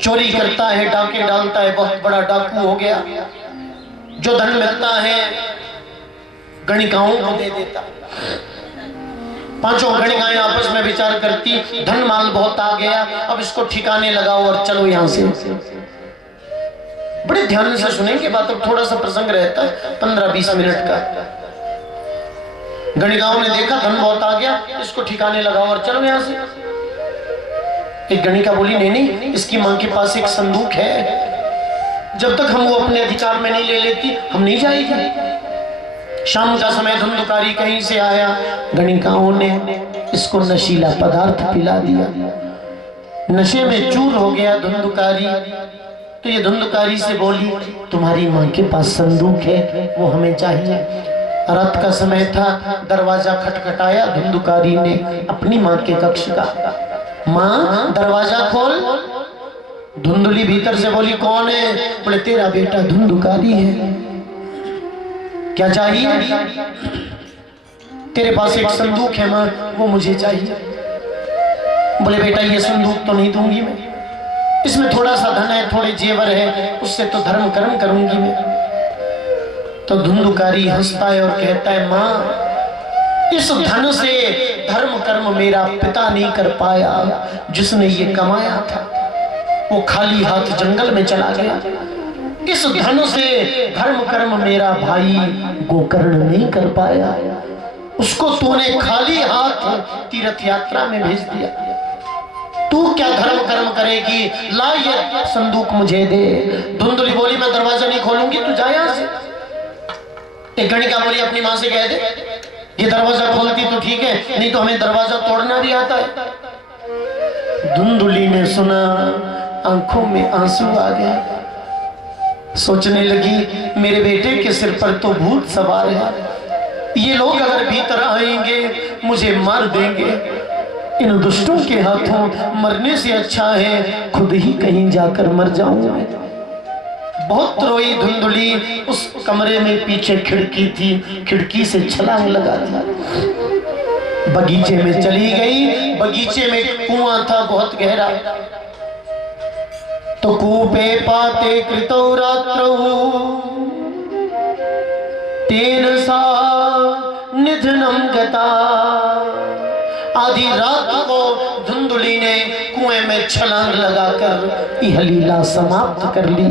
चोरी करता है, डाके डालता है, बहुत बड़ा डाकू हो गया। जो धन मिलता है गणिकाओं को दे देता। 5 गणिकाएं आपस में विचार करती, धन माल बहुत आ गया, अब इसको ठिकाने लगाओ और चलो यहां से। बड़े ध्यान से सुनेंगे बात, अब थोड़ा सा प्रसंग रहता है 15-20 मिनट का। गणिकाओं ने देखा धन बहुत आ गया, इसको ठिकाने लगाओ और चलो यहां से। एक गणिका बोली, नहीं, इसकी मां के पास एक संदूक है, जब तक हम वो अपने अधिकार में नहीं ले लेती हम नहीं जाएगी। शाम का समय धुंधुकारी कहीं से आया, गणिकाओं ने इसको नशीला पदार्थ पिला दिया। नशे में चूर हो गया धुंधुकारी। तो ये धुंधुकारी से बोली, तुम्हारी मां के पास संदूक है, वो हमें चाहिए। रात का समय था, दरवाजा खटखटाया धुंधुकारी ने अपनी मां के कक्ष का। मां दरवाजा खोल। धुंधुली भीतर से बोली, कौन है? बोले तेरा बेटा धुंधुकारी है। क्या चाहिए? तेरे पास एक संदूक है मां, वो मुझे चाहिए। बोले बेटा ये संदूक तो नहीं दूंगी मैं, इसमें थोड़ा सा धन है, थोड़े जेवर है, उससे तो धर्म कर्म करूंगी मैं। तो धुंधुकारी हंसता है और कहता है माँ इस धन से धर्म कर्म मेरा पिता नहीं कर पाया, जिसने ये कमाया था वो खाली हाथ जंगल में चला गया। इस धन से धर्म कर्म मेरा भाई गोकर्ण नहीं कर पाया, उसको तूने खाली हाथ तीर्थ यात्रा में भेज दिया। तू क्या धर्म कर्म करेगी, ला ये संदूक मुझे दे। धुंधुली बोली मैं दरवाजा नहीं खोलूंगी, तू जा यहां से। एक गणिका बोली अपनी मां से कह दे ये दरवाजा खोलती तो ठीक है, नहीं तो हमें दरवाजा तोड़ना भी आता है। धुंधुली ने सुना, आंखों में आंसू आ गए, सोचने लगी मेरे बेटे के सिर पर तो भूत सवार है, ये लोग अगर भीतर आएंगे मुझे मार देंगे, इन दुष्टों के हाथों मरने से अच्छा है खुद ही कहीं जाकर मर जाऊं मैं। बहुत रोई धुंधुली, उस कमरे में पीछे खिड़की थी, खिड़की से छलांग लगा दिया, बगीचे में चली गई। बगीचे में कुआं था बहुत गहरा, तो कूपे पाते कृतो रात्रौ तेन सा निधनम गता। आधी रात को धुंधुली ने कुएं में छलांग लगाकर यह लीला समाप्त कर ली,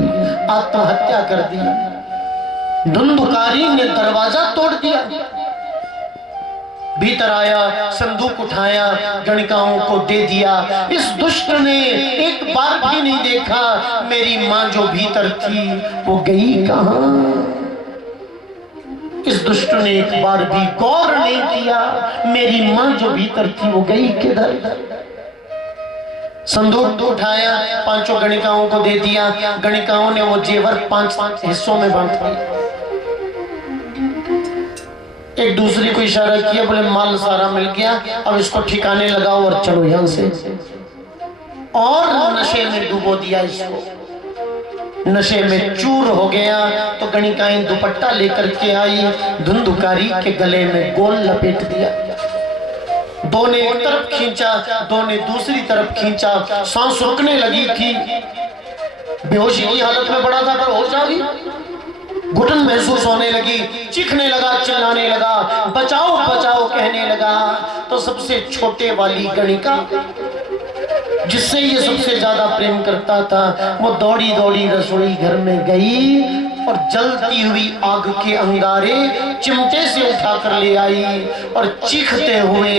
आत्महत्या कर दी। धुंधुकारी ने दरवाजा तोड़ दिया, भीतर आया, संदूक उठाया, गणिकाओं को दे दिया। इस दुष्ट ने एक बार भी नहीं देखा मेरी मां जो भीतर थी वो गई कहां। इस दुष्ट ने एक बार भी गौर नहीं किया मेरी मां जो भीतर थी वो गई किधर। संदूक तो उठाया, पांचों गणिकाओं को दे दिया। गणिकाओं ने वो जेवर 5 हिस्सों में बांट दिए। एक दूसरी को इशारा किया, बोले माल सारा मिल गया, अब इसको ठिकाने लगाओ और चलो यहां से। और नशे में डुबो दिया इसको, नशे में चूर हो गया। तो गणिकाएं दुपट्टा लेकर के आई, धुंधुकारी के गले में गोल लपेट दिया। दो ने एक तरफ खींचा, दो ने दूसरी तरफ खींचा, सांस रुकने लगी थी, बेहोशी की हालत में पड़ा था पर होश आ गई, घुटन महसूस होने लगी, चीखने लगा, चिल्लाने लगा, बचाओ बचाओ कहने लगा। तो सबसे छोटे वाली गणिका जिससे ये सबसे ज्यादा प्रेम करता था वो दौड़ी दौड़ी रसोई घर में गई और जलती हुई आग के अंगारे चिमटे से उठाकर ले आई और चीखते हुए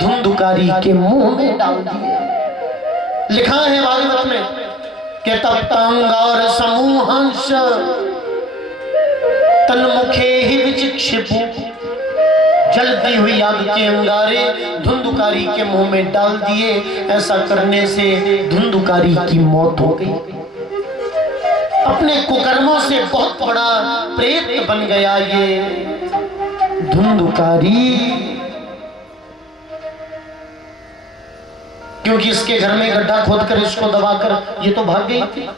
धुंधुकारी के मुंह में डाल दिए। लिखा है भागवत में कि तप्त अंगार समूहंश तन्मुखे ही विचिक्षिपु। जलती हुई आग के अंगारे धुंधुकारी के मुंह में डाल दिए। ऐसा करने से धुंधुकारी की मौत हो गई। अपने कुकर्मों से बहुत बड़ा प्रेत बन गया ये धुंधुकारी, क्योंकि इसके घर में गड्ढा खोदकर इसको दबाकर ये तो भाग गई थी,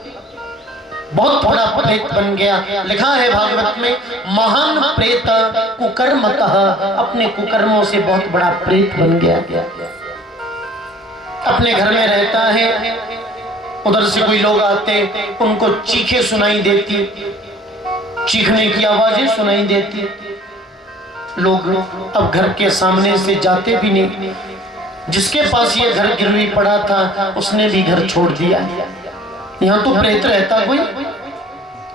बहुत बड़ा प्रेत बन गया। लिखा है भागवत में महान प्रेत कुकर्मतः, अपने कुकर्मों से बहुत बड़ा प्रेत बन गया। अपने घर में रहता है, उधर से कोई लोग आते, उनको चीखें सुनाई देती, चीखने की आवाजें सुनाई देती। लोग अब घर के सामने से जाते भी नहीं। जिसके पास ये घर गिरवी पड़ा था उसने भी घर छोड़ दिया। यहाँ तो प्रेत रहता कोई।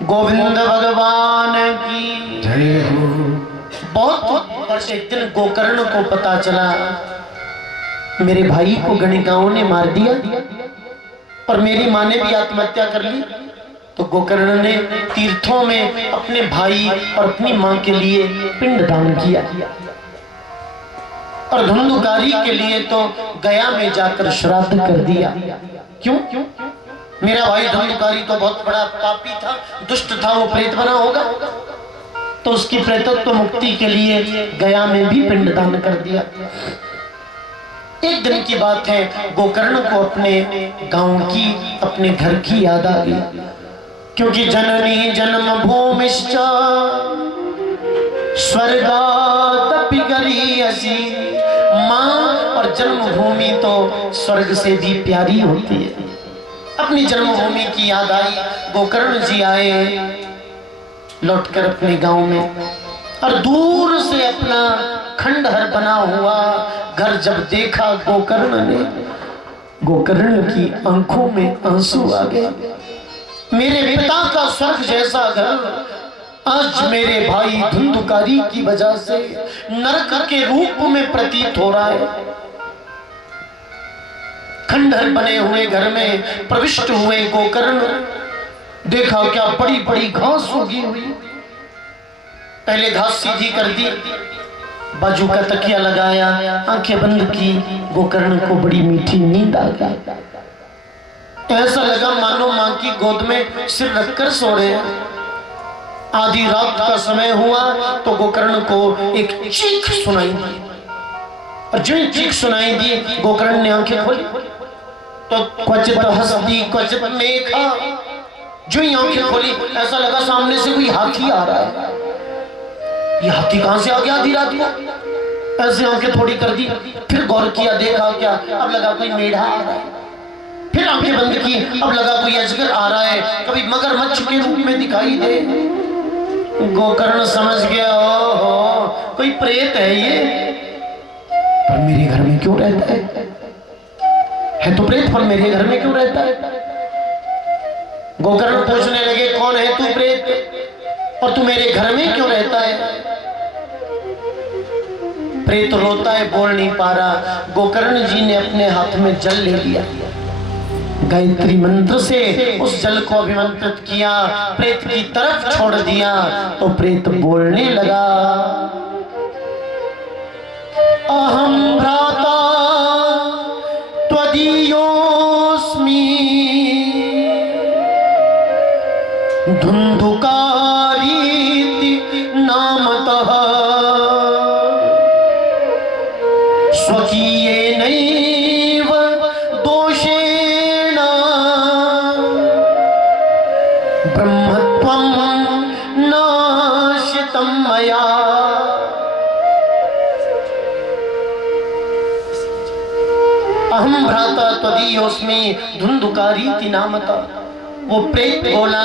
गोविंद भगवान की जय हो। बहुत वर्ष एक दिन गोकर्ण को पता चला मेरे भाई को गणिकाओं ने मार दिया और मेरी माँ ने भी आत्महत्या कर ली। तो गोकर्ण ने तीर्थों में अपने भाई और अपनी माँ के लिए पिंड दान किया और धुंधुकारी के लिए तो गया में जाकर श्राद्ध कर दिया। क्यों? मेरा भाई धुंधुकारी तो बहुत बड़ा पापी था, दुष्ट था, वो प्रेत बना होगा, तो उसकी प्रेतत्व मुक्ति के लिए गया में भी पिंडदान कर दिया। एक दिन की बात है, गोकर्ण को अपने गांव की, अपने घर की याद आ गई, क्योंकि जननी जन्म भूमिश्च स्वर्गादपि गरीयसी, माँ और और जन्मभूमि तो स्वर्ग से भी प्यारी होती है। अपनी जन्मभूमि की याद आई, गोकर्ण जी आए लौटकर अपने गांव में, और दूर से अपना खंडहर बना हुआ घर जब देखा गोकर्ण ने, गोकर्ण की आंखों में आंसू आ गए। मेरे पिता का स्वर्ग जैसा घर आज मेरे भाई धुंधुकारी की वजह से नरक के रूप में प्रतीत हो रहा है। खंडहर बने हुए घर में प्रविष्ट हुए गोकर्ण, देखा क्या बड़ी बड़ी घास उगी हुई। पहले घास सीधी कर दी, बाजू का तकिया लगाया, आंखें बंद की। गोकर्ण को बड़ी मीठी नींद आ गई। ऐसा लगा मानो मां की गोद में सिर रखकर सो रहे हैं। आधी रात का समय हुआ तो गोकर्ण को एक चीख सुनाई दी, और जो चीख सुनाई दी गोकर्ण ने आंखें खोली तो क्वचित हंसती क्वचित मेघा। जो ही आंखें खोली ऐसा लगा सामने से कोई हाथी आ रहा है। ये हाथी कहां से आ गया आधी रात को? ऐसे आंखें थोड़ी कर दी, फिर गौर किया, देखा क्या, अब लगा कोई मेढ़ा आ रहा है। फिर आंखें बंद की, अब लगा कोई अजगर आ रहा है, कभी मगरमच्छ के रूप में दिखाई दे। गोकर्ण समझ गया, ओहो कोई प्रेत है ये, पर मेरे घर में क्यों रहता है तो प्रेत, पर मेरे घर में क्यों रहता है? गोकर्ण पूछने लगे, कौन है तू प्रेत, और तू मेरे घर में क्यों रहता है? प्रेत रोता है, बोल नहीं पा रहा। गोकर्ण जी ने अपने हाथ में जल ले लिया, गायत्री मंत्र से उस जल को अभिमंत्रित किया, प्रेत की तरफ छोड़ दिया तो प्रेत बोलने लगा, अहम भ्राता त्वदीयोऽस्मि धुंधुकारीति नामतः स्वकीयेनैव दोषेण ब्रह्मत्वं नाशितं मया। अहम भ्राता त्वदीयोऽस्मि धुंधुकारीति नामतः। वो प्रेत बोला,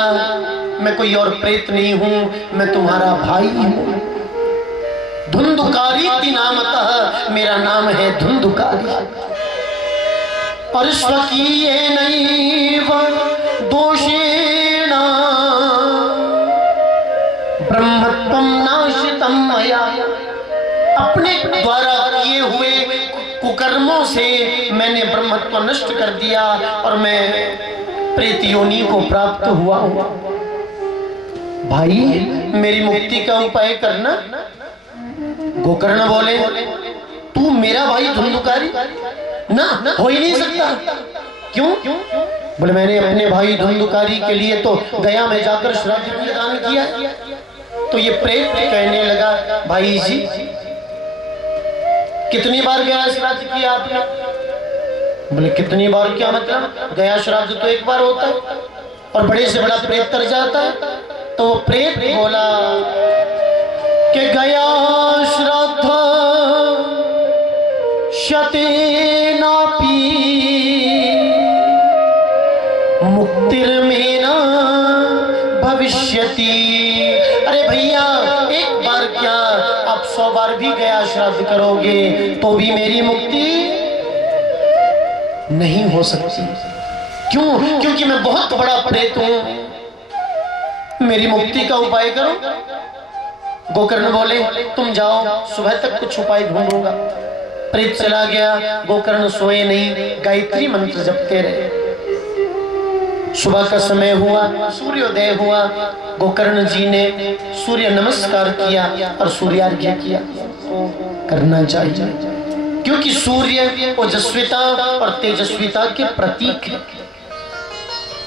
मैं कोई और प्रेत नहीं हूं, मैं तुम्हारा भाई हूं। धुंधुकारीति नामतः, मेरा नाम है धुंधुकारी। और स्वकीयेनैव दोषेण ब्रह्मत्वं नाशितं मया। अपने द्वारा किए हुए कुकर्मों से मैंने ब्रह्मत्व नष्ट कर दिया और मैं प्रेत योनि को प्राप्त हुआ हूं। भाई मेरी मुक्ति का उपाय करना। गोकर्ण बोले, तू मेरा भाई धुंधुकारी ना, हो ही नहीं सकता। क्यों? बोले, मैंने अपने भाई धुंधुकारी के लिए तो गया में जाकर श्राद्ध प्रदान किया। तो ये प्रेत कहने लगा, भाई जी कितनी बार गया श्राद्ध किया आपने? बोले, कितनी बार क्या मतलब? गया श्राद्ध तो एक बार होता है और बड़े से बड़ा प्रेत तर जाता है। तो प्रेत बोला कि गया श्राद्ध शतेनापि मुक्तिर्मेना भविष्यति। अरे भैया, एक बार क्या आप 100 बार भी गया श्राद्ध करोगे तो भी मेरी मुक्ति नहीं हो सकती। क्यों? क्योंकि मैं बहुत बड़ा प्रेत हूं। मेरी मुक्ति का उपाय करो। गोकर्ण बोले, तुम जाओ, सुबह तक कुछ उपाय ढूंढूंगा। प्रेत चला गया। गोकर्ण सोए नहीं, गायत्री मंत्र जपते रहे। सुबह का समय हुआ, सूर्योदय हुआ। गोकर्ण जी ने सूर्य नमस्कार किया और सूर्यार्घ्य किया। करना चाहिए, क्योंकि सूर्य ओजस्विता और तेजस्विता के प्रतीक है।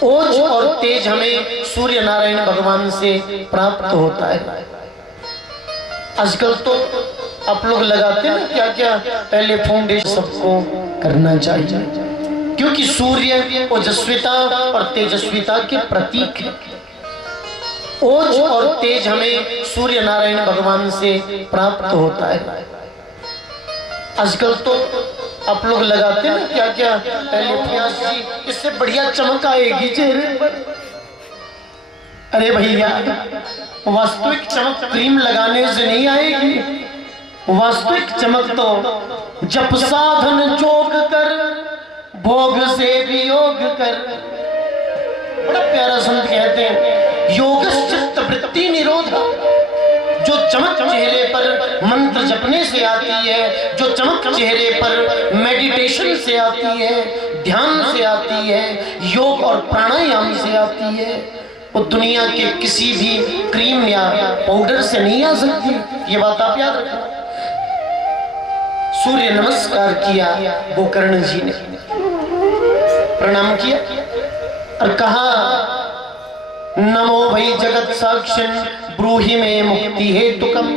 ओज और तेज हमें सूर्य नारायण भगवान से प्राप्त होता है। आजकल तो आप लोग लगाते हैं क्या क्या, पहले फाउंडेशन सबको करना चाहिए, क्योंकि सूर्य ओजस्विता और तेजस्विता के प्रतीक है। ओज और तेज हमें सूर्य नारायण भगवान से प्राप्त होता है। आजकल तो आप लोग लगाते हैं क्या क्या लिपियास जी, इससे बढ़िया चमक आएगी चेहरे पर। अरे भैया, वास्तविक चमक क्रीम लगाने से नहीं आएगी। वास्तविक चमक तो जप साधन जोग कर, भोग से वियोग कर। बड़ा प्यारा संत कहते हैं, योगश्चित्त वृत्ति निरोधा। जो चमक चेहरे पर मंत्र जपने से आती है, जो चमक चेहरे पर मेडिटेशन से आती है, ध्यान से आती है, योग और प्राणायाम से आती है, वो दुनिया के किसी भी क्रीम या पाउडर से नहीं आ सकती। ये बात आप याद रखना। सूर्य नमस्कार किया गोकर्ण जी ने, प्रणाम किया और कहा, नमो भई जगत साक्षिण ब्रूहि में मुक्ति हेतुकम।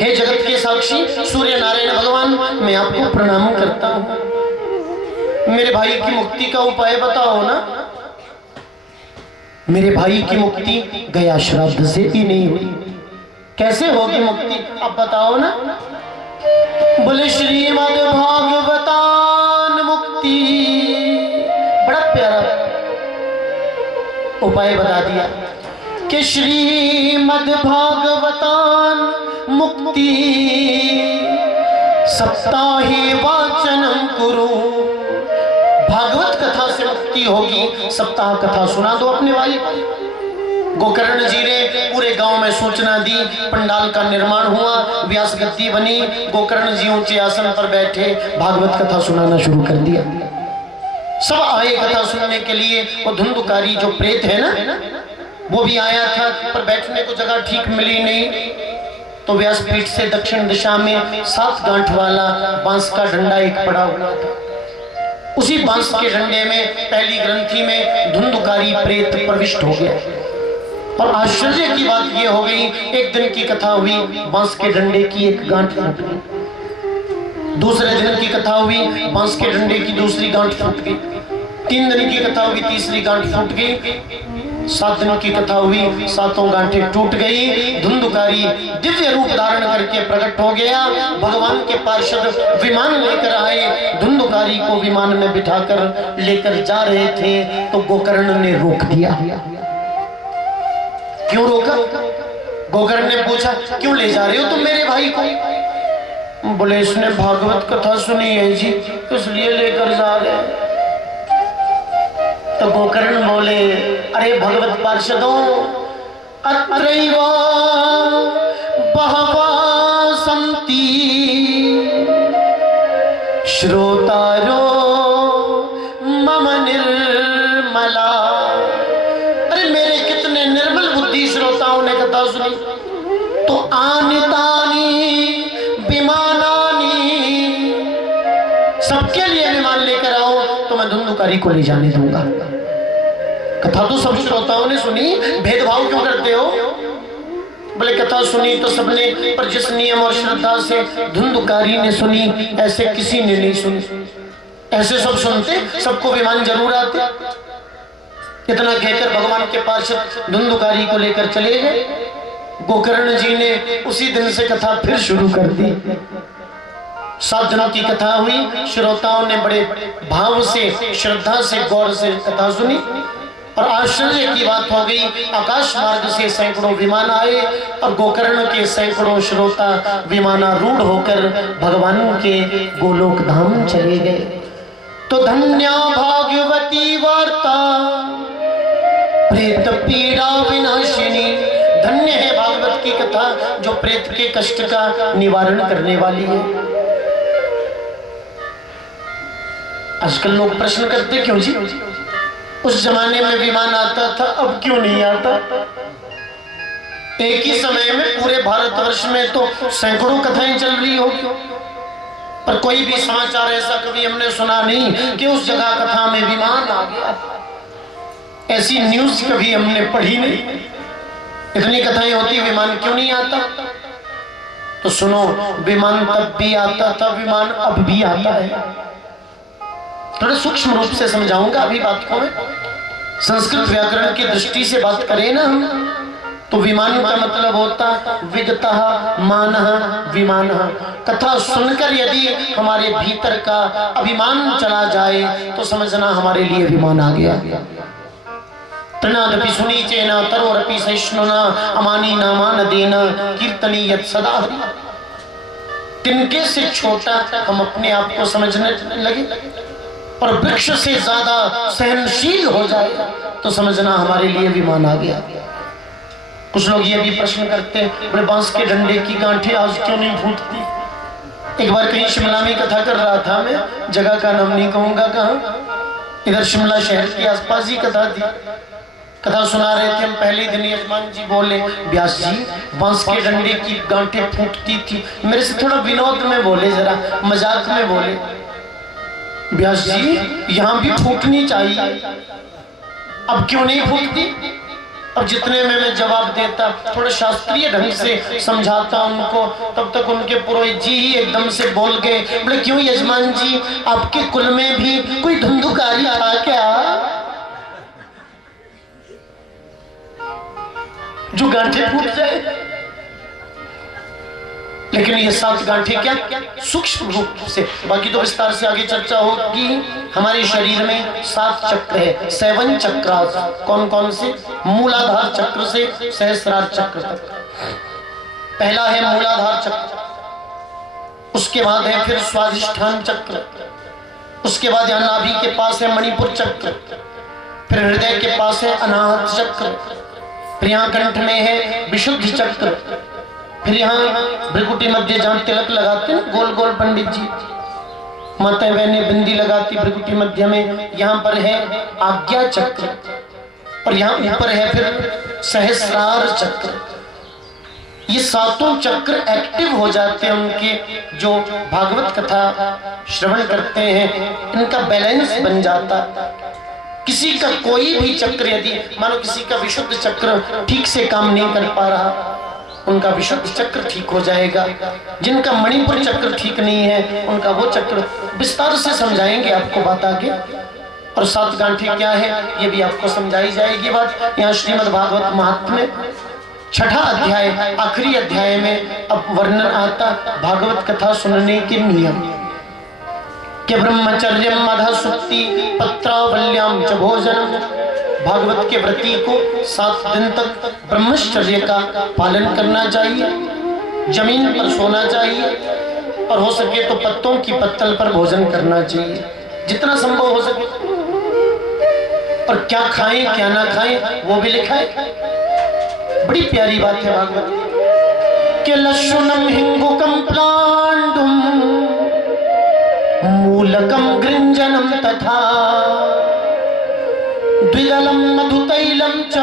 हे जगत के साक्षी सूर्य नारायण भगवान, मैं आपको प्रणाम करता हूं। मेरे भाई की मुक्ति का उपाय बताओ ना। मेरे भाई की मुक्ति गया श्राद्ध से भी नहीं हुई, कैसे होगी मुक्ति अब बताओ ना। बोले श्रीमद् भागवतान मुक्ति। बड़ा प्यारा उपाय बता दिया कि श्रीमद् भागवतान मुक्ति सप्ताहे वाचनम कुरु। भागवत कथा से मुक्ति होगी, सप्ताह कथा सुना दो अपने भाई को। गोकर्ण जी ने पूरे गांव में सूचना दी, पंडाल का निर्माण हुआ, व्यास गद्दी बनी, गोकर्ण जी ऊंचे आसन पर बैठे, भागवत कथा सुनाना शुरू कर दिया। सब आए कथा सुनने के लिए। वो धुंधुकारी जो प्रेत है ना, वो भी आया था, पर बैठने को जगह ठीक मिली नहीं, तो व्यासपीठ से दक्षिण दिशा में 7 गांठ वाला बांस का डंडा एक पड़ा हुआ था। उसी बांस के डंडे में पहली ग्रंथि में धुंधुकारी प्रेत प्रविष्ट हो गया। और आश्चर्य की बात यह हो गई, एक दिन की कथा हुई, बांस के डंडे की एक गांठ फूट गई। दूसरे दिन की कथा हुई, बांस के डंडे की दूसरी गांठ फूट गई। 3 दिन की कथा हुई, तीसरी गांठ फूट गई। 7 दिन की कथा हुई, 7 गांठें टूट गई। धुंधुकारी दिव्य रूप धारण करके प्रकट हो गया। भगवान के पार्षद विमान लेकर आए, धुंधुकारी को विमान में बिठाकर लेकर जा रहे थे, तो गोकर्ण ने रोक दिया। क्यों रोका? गोकर्ण ने पूछा, क्यों ले जा रहे हो तुम मेरे भाई को? बोले, इसने भागवत कथा सुनी है जी, इसलिए लेकर जा रहे हैं। तो गोकर्ण बोले, अरे भगवत पार्षदों, अत्रैव बहवा सन्ति श्रोतारो मम निर्मला। अरे मेरे कितने निर्मल बुद्धि श्रोताओं ने कथा सुनी। तो आनितानी विमानानी, सबके लिए विमान लेकर आओ, तो मैं धुंधुकारी को ले जाने दूंगा। कथा तो सब श्रोताओं ने सुनी, भेदभाव क्यों करते हो? बोले, कथा सुनी तो सबने, पर जिस नियम और श्रद्धा से धुंधुकारी ने सुनी, ऐसे किसी ने नहीं सुनी। ऐसे सब सुनते, सबको विमान जरूर आते। इतना कहकर भगवान के पार्षद धुंधुकारी को लेकर चले गए। गोकर्ण जी ने उसी दिन से कथा फिर शुरू कर दी। 7 दिनों की कथा हुई, श्रोताओं ने बड़े भाव से, श्रद्धा से, गौर से कथा सुनी। और आश्चर्य की बात हो गई, आकाश मार्ग से सैकड़ों विमान आए और गोकर्ण के सैकड़ों श्रोता विमानारूढ़ होकर भगवान के गोलोक धाम चले गए। तो धन्या भागवती वार्ता प्रेत पीड़ा विनाशिनी। धन्य है भागवत की कथा, जो प्रेत के कष्ट का निवारण करने वाली है। आजकल लोग प्रश्न करते, क्यों जी उस जमाने में विमान आता था, अब क्यों नहीं आता? एक ही समय में पूरे भारतवर्ष में तो सैकड़ों कथाएं चल रही होगी, पर कोई भी समाचार ऐसा कभी हमने सुना नहीं कि उस जगह कथा में विमान आ गया। ऐसी न्यूज कभी हमने पढ़ी नहीं। इतनी कथाएं होती, विमान क्यों नहीं आता? तो सुनो, विमान तब भी आता था, विमान अब भी आता है। थोड़ा सूक्ष्म रूप से समझाऊंगा अभी बात को मैं। संस्कृत व्याकरण की दृष्टि से बात करें ना हम, तो विमान का मतलब होता विगतः मानः विमानः। कथा सुनकर यदि हमारे भीतर का अभिमान चला जाए तो समझना हमारे लिए विमान आ गया। तृणादपि सुनीचेन तरोरपि सहिष्णुना अमानी नामान देन कीर्तनी यत् सदा हरि। तिनके से छोटा हम अपने आप को समझने लगे और वृक्ष से ज्यादा सहनशील हो जाए तो समझना हमारे लिए विमान आ गया। कुछ लोग ये भी प्रश्न करते हैं, बोले बांस के डंडे की गांठें आज क्यों नहीं फूटती। एक बार कहीं शिमला में कथा कर रहा था, मैं जगह का नाम नहीं कहूंगा कहाँ, इधर शिमला शहर के आसपास ही कथा थी। कथा सुना रहे थे हम, पहले दिन यजमान जी बोले व्यास जी बांस के डंडे की गांठें फूटती थी। मेरे से थोड़ा विनोद में बोले, जरा मजाक में बोले, व्यास जी यहाँ भी फूटनी चाहिए, अब क्यों नहीं फूटती। अब जितने में मैं जवाब देता, थोड़ा शास्त्रीय ढंग से समझाता उनको, तब तक उनके पुरोहित जी ही एकदम से बोल गए, बोले क्यों यजमान जी आपके कुल में भी कोई धुंधुकारी था क्या जो गांठें फूट जाए। लेकिन ये 7 गांठें क्या सूक्ष्म रूप से, बाकी तो विस्तार से आगे चर्चा होगी। हमारे शरीर में 7 चक्र है, 7 चक्र। कौन कौन से? मूलाधार चक्र से सहस्रार चक्र तक। पहला है मूलाधार चक्र, उसके बाद है फिर स्वाधिष्ठान चक्र, उसके बाद यहाँ नाभि के पास है मणिपुर चक्र, फिर हृदय के पास है अनाहत चक्र, फिर यहाँ कंठ में है विशुद्धि चक्र, फिर यहाँ भ्रिकुटी मध्य जहाँ तिलक लगाते हैं गोल गोल पंडित जी, माता बहनें बिंदी लगाती भ्रिकुटी मध्य में, यहाँ पर है आज्ञा चक्र, और यहाँ ऊपर है फिर सहस्रार चक्र। ये 7 चक्र एक्टिव हो जाते हैं उनके, जो भागवत कथा श्रवण करते हैं इनका बैलेंस बन जाता। किसी का कोई भी चक्र, यदि मानो किसी का विशुद्ध चक्र ठीक से काम नहीं कर पा रहा, उनका विशुद्ध चक्र ठीक हो जाएगा। जिनका मणिपुर चक्र ठीक नहीं है उनका वो चक्र, विस्तार से समझाएंगे आपको बात आगे। और 7 गांठें क्या है ये भी आपको समझाई जाएगी बात। यहाँ श्रीमद् भागवत महात्म्य 6ठा अध्याय आखिरी अध्याय में अब वर्णन आता भागवत कथा सुनने के नियम के। ब्रह्मचर्यम मध सुक्ति पत्रावल्याम च भोजनम। भागवत के व्रती को 7 दिन तक ब्रह्मचर्य का पालन करना चाहिए, जमीन पर सोना चाहिए, और हो सके तो पत्तों की पत्तल पर भोजन करना चाहिए जितना संभव हो सके। और क्या खाएं क्या ना खाएं वो भी लिखा है, बड़ी प्यारी बात है भागवत के। लशुनम हिंगुकम प्लांडुम मूलकम गृंजनम तथा द्विदलम मधुतैलम च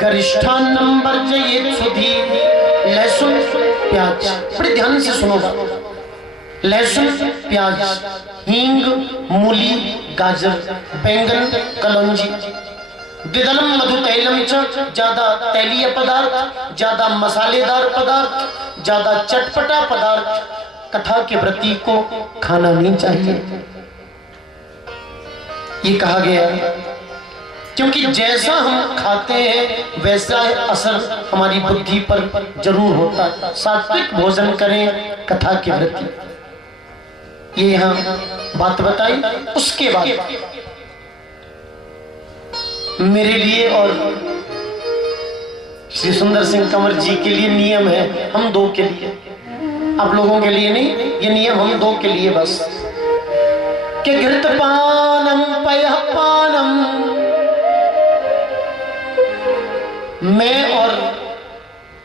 गरिष्ठान्नं वर्जयेत् सुधी। लहसुन प्याज, बड़े ध्यान से सुनो, लहसुन प्याज हींग मूली गाजर बैंगन कलौंजी। द्विदलम मधुतैलम च, ज्यादा तैलीय पदार्थ, ज्यादा मसालेदार पदार्थ, ज्यादा चटपटा पदार्थ कथा के व्रती को खाना नहीं चाहिए। ये कहा गया क्योंकि जैसा हम खाते हैं वैसा असर हमारी बुद्धि पर जरूर होता है। सात्विक भोजन करें कथा के व्रती, ये यहाँ बात बताई। उसके बाद मेरे लिए और श्री सुंदर सिंह कंवर जी के लिए नियम है, हम 2 के लिए, आप लोगों के लिए नहीं, ये नियम हम 2 के लिए बस। कि घृतपानम पयःपानम, मैं और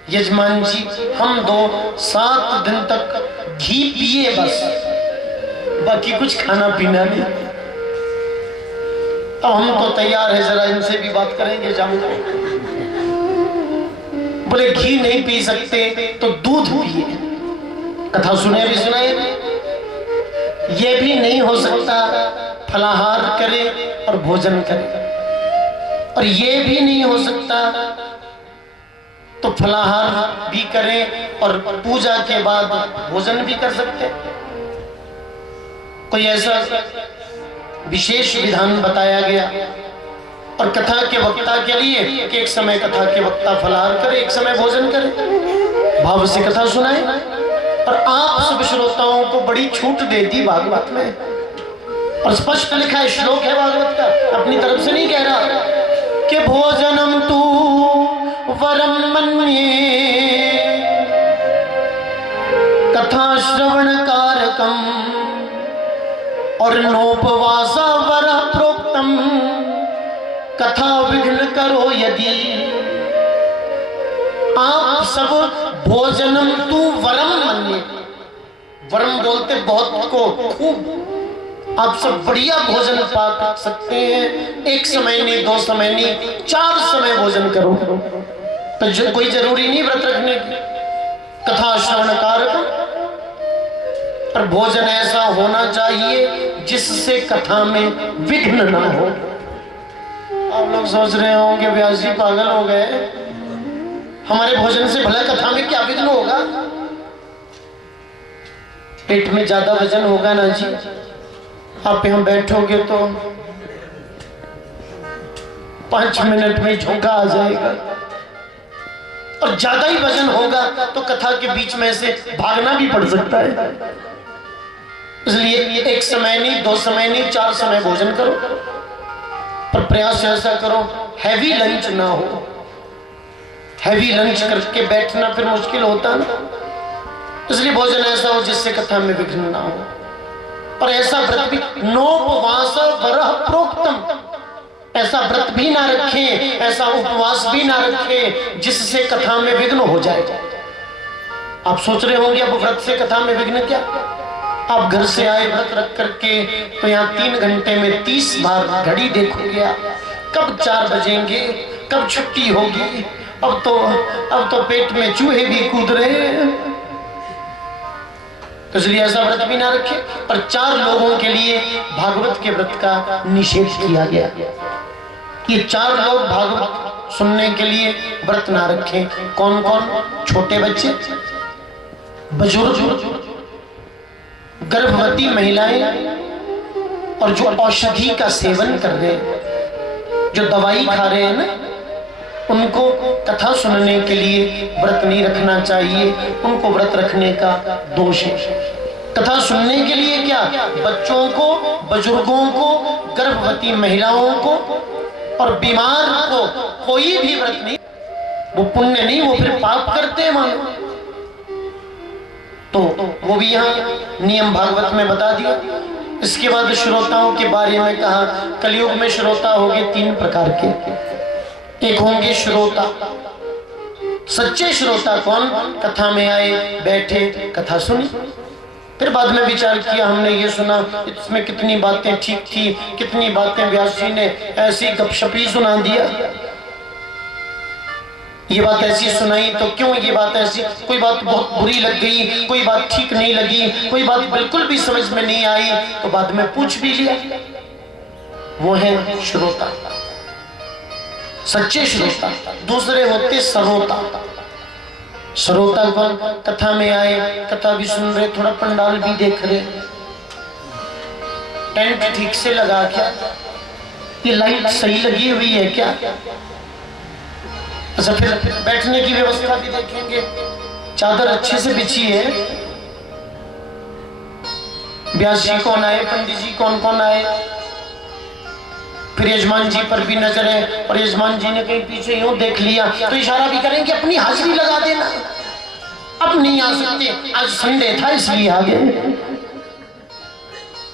यजमान जी हम 2 7 दिन तक घी पिए बस, बाकी कुछ खाना पीना नहीं। अब हम तो तैयार है, जरा इनसे भी बात करेंगे जाऊंगा। बोले घी नहीं पी सकते तो दूध पिए, कथा सुने भी सुनाए। ये भी नहीं हो सकता फलाहार करे और भोजन करे, और ये भी नहीं हो सकता तो फलाहार भी करें और पूजा के बाद भोजन भी कर सकते। कोई ऐसा विशेष विधान बताया गया और कथा के वक्ता के लिए कि एक समय कथा के वक्ता फलाहार करे, एक समय भोजन करे, भाव से कथा सुनाए। और आप सब श्रोताओं को बड़ी छूट दे दी भागवत में, और स्पष्ट लिखा है, श्लोक है भागवत का, अपनी तरफ से नहीं कह रहा, कि भोजनम तू वरम मन्ये कथा श्रवण कारकम और नोपवासा वर प्रोक्तम कथा विघ्न करो यदि। आप सब भोजनम तू वरम मन्ये, वरम बोलते बहुत को, खूब, आप सब बढ़िया भोजन पा सकते हैं, एक समय नहीं, 2 समय नहीं, 4 समय भोजन करो। तो कोई जरूरी नहीं व्रत रखने की, कथा श्रवण कारक, पर भोजन ऐसा होना चाहिए जिससे कथा में विघ्न ना हो। आप लोग सोच रहे होंगे व्यास जी पागल हो गए, हमारे भोजन से भला कथा में क्या विघ्न होगा? पेट में ज्यादा वजन होगा ना जी, आप यहाँ बैठोगे तो 5 मिनट में झोंका आ जाएगा, और ज्यादा ही वजन होगा तो कथा के बीच में से भागना भी पड़ सकता है। इसलिए एक समय नहीं, 2 समय नहीं, 4 समय भोजन करो, पर प्रयास ऐसा करो हैवी लंच ना हो। हैवी लंच करके बैठना फिर मुश्किल होता ना, इसलिए भोजन ऐसा हो जिससे कथा में विघ्न ना हो। पर ऐसा व्रत भी नोपवास वरह प्रोक्तम, ऐसा व्रत भी ना रखें, ऐसा उपवास भी ना रखें जिससे कथा में विघ्न हो जाए। आप सोच रहे होंगे अब व्रत से कथा में विघ्न क्या? आप घर से आए व्रत रख करके तो यहाँ 3 घंटे में 30 बार घड़ी देखोगे, कब 4 बजेंगे, कब छुट्टी होगी, अब तो पेट में चूहे भी कूद रहे हैं। तो इसलिए ऐसा व्रत भी ना रखे। और 4 लोगों के लिए भागवत के व्रत का निषेध किया गया, ये 4 लोग भागवत सुनने के लिए व्रत ना रखें। कौन कौन? छोटे बच्चे, बुजुर्ग, गर्भवती महिलाएं, और जो औषधि का सेवन कर रहे हैं, जो दवाई खा रहे हैं ना, उनको कथा सुनने के लिए व्रत नहीं रखना चाहिए, उनको व्रत रखने का दोष है। कथा सुनने के लिए क्या, बच्चों को, बुजुर्गों को, गर्भवती महिलाओं को और बीमार को कोई भी व्रत नहीं, वो पुण्य नहीं, वो फिर पाप करते हैं मानो। तो वो भी यहाँ नियम भागवत में बता दिया। इसके बाद श्रोताओं के बारे में कहा, कलयुग में श्रोता होंगे 3 प्रकार के। एक होंगे श्रोता, सच्चे श्रोता कौन? कथा में आए, बैठे, कथा सुनी, फिर बाद में विचार किया, हमने ये सुना, इसमें कितनी बातें ठीक थी, कितनी बातें व्यास जी ने ऐसी गपशपी सुना दिया, ये बात ऐसी सुनाई तो क्यों ये बात ऐसी, कोई बात बहुत बुरी लग गई, कोई बात ठीक नहीं लगी, कोई बात बिल्कुल भी समझ में नहीं आई, तो बाद में पूछ भी लिया। वो है श्रोता, सच्चे श्रोता। दूसरे होते सरोता। श्रोता कौन? कथा में आए, कथा भी सुन रहे, थोड़ा पंडाल भी देख रहे, टेंट ठीक से लगा क्या, ये लाइट सही लगी हुई है क्या, अच्छा फिर बैठने की व्यवस्था भी देखेंगे, चादर अच्छे से बिछी है, व्यास जी कौन आए, पंडित जी कौन कौन आए, फिर यजमान जी पर भी नजर है, और यजमान जी ने कहीं पीछे यूं देख लिया तो इशारा भी करेंगे अपनी हाजिरी लगा देना, अब नहीं आ सकते, आज संडे था इसलिए आ गए,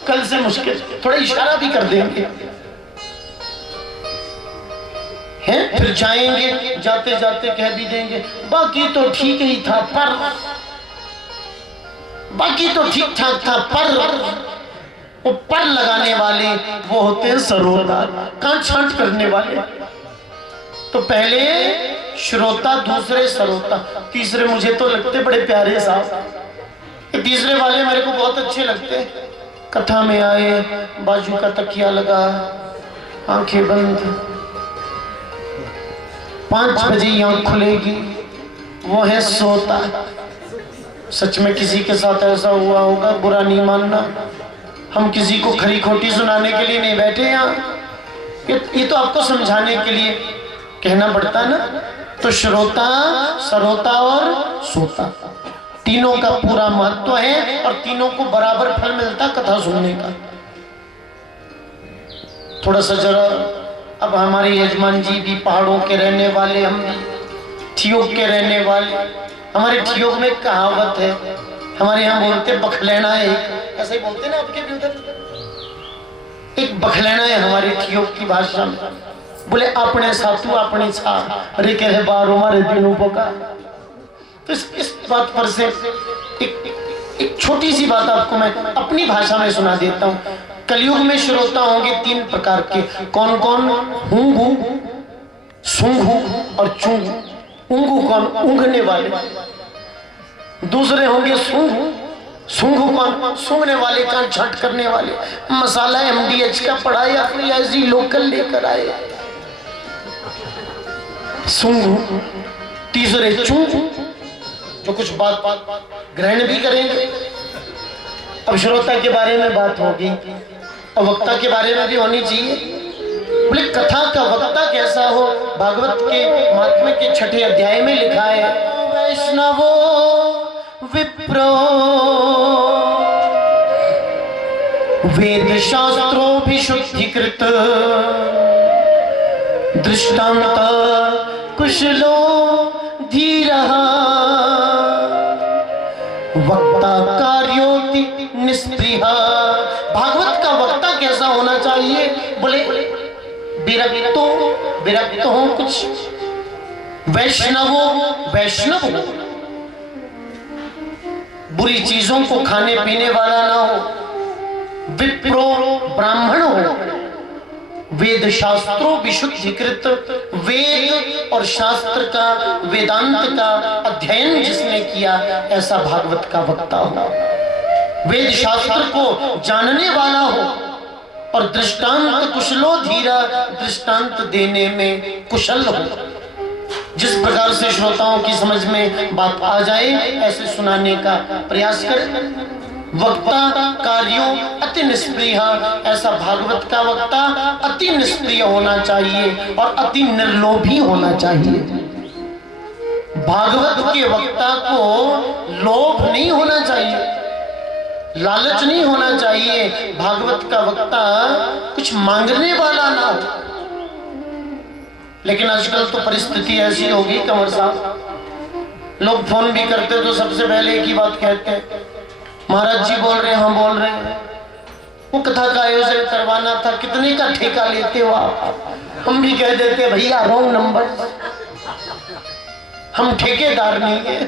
कल से मुश्किल, थोड़ा इशारा भी कर देंगे हैं। फिर जाएंगे, जाते जाते कह भी देंगे बाकी तो ठीक ही था, पर बाकी तो ठीक ठाक था, पर ऊपर लगाने वाले वो होते हैं सरोता, कांट छांट करने वाले। तो पहले श्रोता, दूसरे सरोता, तीसरे मुझे तो लगते बड़े प्यारे साहब, तीसरे वाले मेरे को बहुत अच्छे लगते। कथा में आए, बाजू का तकिया लगा, आंखें बंद, 5 बजे आंख खुलेगी, वो है सोता। सच में किसी के साथ ऐसा हुआ होगा, बुरा नहीं मानना, हम किसी को खरी खोटी सुनाने के लिए नहीं बैठे यहाँ, ये तो आपको समझाने के लिए कहना पड़ता है ना। तो श्रोता, सरोता और सोता, तीनों का पूरा महत्व है और तीनों को बराबर फल मिलता कथा सुनने का। थोड़ा सा जरा, अब हमारे यजमान जी भी पहाड़ों के रहने वाले, हम भी ठियोग के रहने वाले। हमारे ठियोग में कहावत है, हमारे यहाँ बोलते बखलेना है, ऐसा ही बोलते ना आपके भी उधर, एक बखलेना है हमारे ठियोग की भाषा में। बोले अपने साथू अपनी छा अरे कह बारो मारे दिनों पोका। तो इस बात पर से एक छोटी सी बात आपको मैं अपनी भाषा में सुना देता हूँ। कलयुग में श्रोता होंगे तीन प्रकार के। कौन कौन? हुंगू, सुंगू और चुंगू। उंगू कौन? ऊँघने वाले। दूसरे होंगे सुंगू। सुंगू कौन? सूंघने वाले, कान छट करने वाले। मसाला MDH का पढ़ाया कोई ऐसी लोकल लेकर आए, सुंगू। तीसरे चुंगू, जो कुछ बात ग्रहण भी करेंगे। अब श्रोता के बारे में बात होगी और वक्ता के बारे में भी होनी चाहिए। बोले कथा का वक्ता कैसा हो? भागवत के महात्म्य के 6ठे अध्याय में लिखा है, वैष्णवो विप्रो वेद शास्त्रोभिशुद्धिकृत दृष्टांत कुशलो धीरः वक्ता कार्योति निष्प्रिय। भागवत का वक्ता कैसा होना चाहिए? बोले विरक्त हो कुछ, वैष्णव हो, बुरी चीजों को खाने पीने वाला ना हो, विप्रो ब्राह्मण हो, वेद शास्त्रों विशुद्धिकृत, वेद और शास्त्र का, वेदांत का अध्ययन जिसने किया ऐसा भागवत का वक्ता हो। वेद शास्त्र को जानने वाला हो और दृष्टांत कुशलो धीरा, दृष्टांत देने में कुशल हो। जिस प्रकार से श्रोताओं की समझ में बात आ जाए ऐसे सुनाने का प्रयास करें। वक्ता कार्यों अति निष्प्रिय, ऐसा भागवत का वक्ता अति निष्प्रिय होना चाहिए और अति निर्लोभी होना चाहिए। भागवत के वक्ता को लोभ नहीं होना चाहिए, लालच नहीं होना चाहिए। भागवत का वक्ता कुछ मांगने वाला ना हो। लेकिन आजकल तो परिस्थिति ऐसी होगी कंवर साहब, लोग फोन भी करते तो सबसे पहले एक ही बात कहते हैं, महाराज जी बोल रहे हैं, हम बोल रहे हैं, वो कथा का आयोजन करवाना था, कितने का ठेका लेते हो आप? हम भी कह देते भैया रॉन्ग नंबर, हम ठेकेदार नहीं है।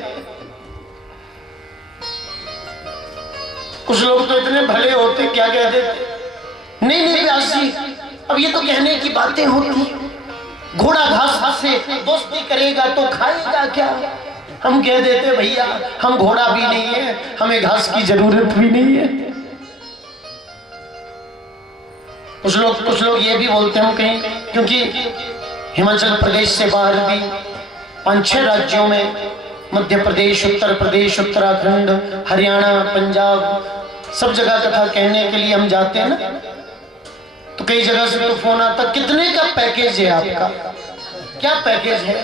कुछ लोग तो इतने भले होते, क्या कह देते, नहीं व्यास जी अब ये तो कहने की बातें होती, घोड़ा घास से दोस्ती करेगा तो खाएगा क्या? हम कह देते भैया हम घोड़ा भी नहीं है, हमें घास की जरूरत भी नहीं है। कुछ लोग ये भी बोलते हैं कहीं, क्योंकि हिमाचल प्रदेश से बाहर भी 5-6 राज्यों में, मध्य प्रदेश, उत्तर प्रदेश, उत्तराखंड, हरियाणा, पंजाब, सब जगह कथा कहने के लिए हम जाते हैं ना, तो कई जगह से तो फोन आता, कितने का पैकेज है आपका? क्या पैकेज है?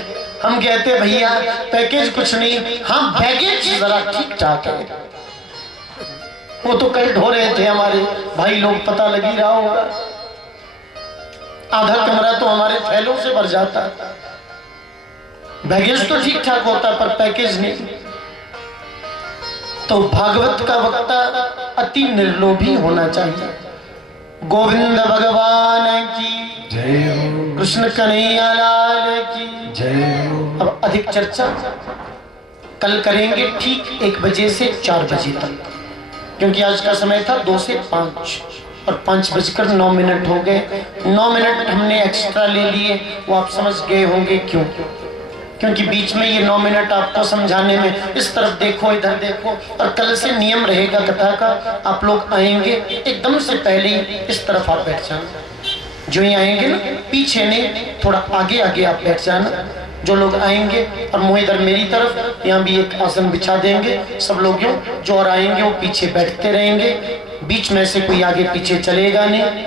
हम कहते भैया पैकेज कुछ नहीं, हम पैकेज जरा ठीक ठाक है। वो तो कल ढो रहे थे हमारे भाई लोग, पता लगी रहा होगा, आधा कमरा तो हमारे थैलों से भर जाता है। बैगेज तो ठीक ठाक होता पर पैकेज नहीं। तो भागवत का वक्ता अति निर्लोभी होना चाहिए। गोविंद भगवान की जय हो, कृष्ण कन्हैया लाल की जय हो। अब अधिक चर्चा कल करेंगे ठीक 1 बजे से 4 बजे तक, क्योंकि आज का समय था 2 से 5 और 5:09 हो गए। 9 मिनट हमने एक्स्ट्रा ले लिए, वो आप समझ गए होंगे क्यों, क्योंकि बीच में ये 9 मिनट आपको समझाने में इस तरफ देखो इधर देखो। और कल से नियम रहेगा कथा का, आप लोग आएंगे एकदम से पहले ही इस तरफ आप बैठ जाना, जो ही आएंगे ना पीछे नहीं, थोड़ा आगे आगे आप बैठ जाना। जो लोग आएंगे और मुँह इधर मेरी तरफ, यहाँ भी एक आसन बिछा देंगे, सब लोग जो और आएंगे वो पीछे बैठते रहेंगे, बीच में से कोई आगे पीछे चलेगा नहीं।